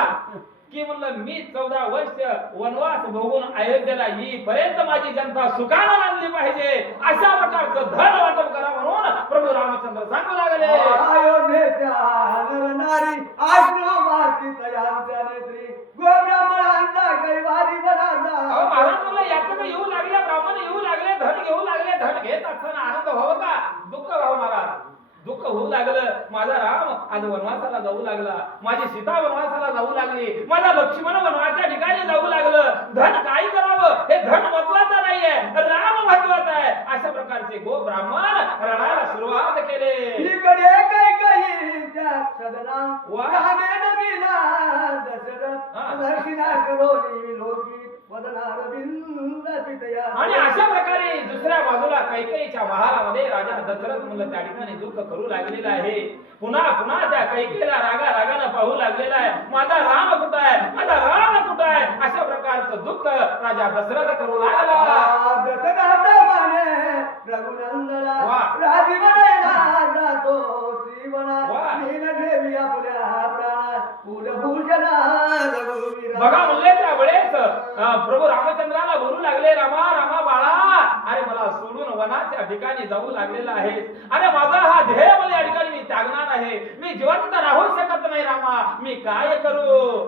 की म्हणलं मी 14 वर्ष वनवास भोगून अयोध्येला येईपर्यंत माझी जनता सुखानं आणली पाहिजे अशा प्रकारचं धन वाटप करा म्हणून प्रभू रामचंद्र सांगू लागले. अयोध्येच्या नरनारी आश्रू माती तयांच्या नेत्री गोब्राह्मणांचा कैवारी बनाचा. अहो महाराज म्हणलं याचं येऊ लागले, ब्राह्मण येऊ लागले, धन घेऊ लागले. धन घेत असताना आनंद व्हावं का? दुःख व्हावं महाराज? दुःख होऊ लागलं. माझा राम आज वनवासाला जाऊ लागला, माझी सीता वनवासाला जाऊ लागली, माझा लक्ष्मण वनवासाच्या ठिकाणी जाऊ लागलं. धन काय करावं? हे धन महत्वाचं नाहीये, राम महत्वाचा आहे. अशा प्रकारचे गो ब्राह्मण रडायला सुरुवात केले. इकडे काही त्या सदना रामे नवीला दशरथ दर्शिना करोनी लोकी वदनार बिंद पितया. आणि अशा प्रकारे दुसऱ्या बाजूला कैकेयीच्या महालामध्ये राजा दशरथ म्हणलं त्या ठिकाणी दुःख करू लागलेला आहे. पुन्हा पुन्हा त्या कैकेयीला रागानं पाहू लागलेला आहे. माझा राम कुठं आहे? माझा राम कुठं आहे? अशा प्रकारचं दुःख राजा दशरथ करू लागला. दशरथ माने रघुनंदना राजीवनेला जातो श्रीवना नीन ठेवी आपल्या प्राणा कुलभूषणा रघुवीरा. बघा म्हणले त्या वेळेस प्रभू रामचंद्राला बोलू लागले, रामा रामा बाळा, अरे मला सोडून वनाच्या ठिकाणी जाऊ लागलेला आहे. अरे माझा हा ध्येय मला या ठिकाणी मी त्यागणार आहे. मी जिवंत राहू शकत नाही रामा, मी काय करू?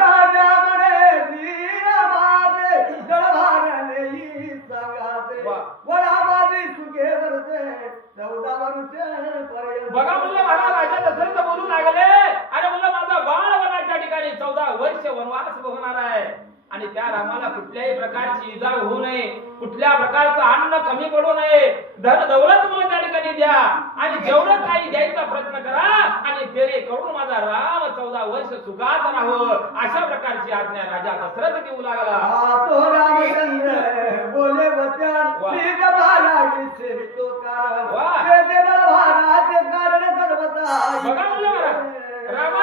राजा म्हणे श्रीरामाचे जळभारणे सांगाते वडावादी सुखे वरते 14 वर्षे. बघा म्हणलं मला राजा दशरथ बोलू लागले, अरे म्हणलं माझा बाळ वनाच्या ठिकाणी 14 वर्ष वनवास भोगणार आहे आणि त्या रामाला कुठल्याही प्रकारची इजा होऊ नये, कुठल्या प्रकारचं अन्न कमी पडू नये, धन दौलत मला त्या ठिकाणी द्या आणि जेवढं काही द्यायचा प्रयत्न करा आणि तेने करून माझा राम 14 वर्ष सुखात राहावं, अशा प्रकारची आज्ञा राजा दशरथ देऊ लागला. तो रामचंद्र बोले वचन नीत बाळाची सेवितो कारण वाह. ते देणार भाराचे कारण सर्वता बघा मुलं, राम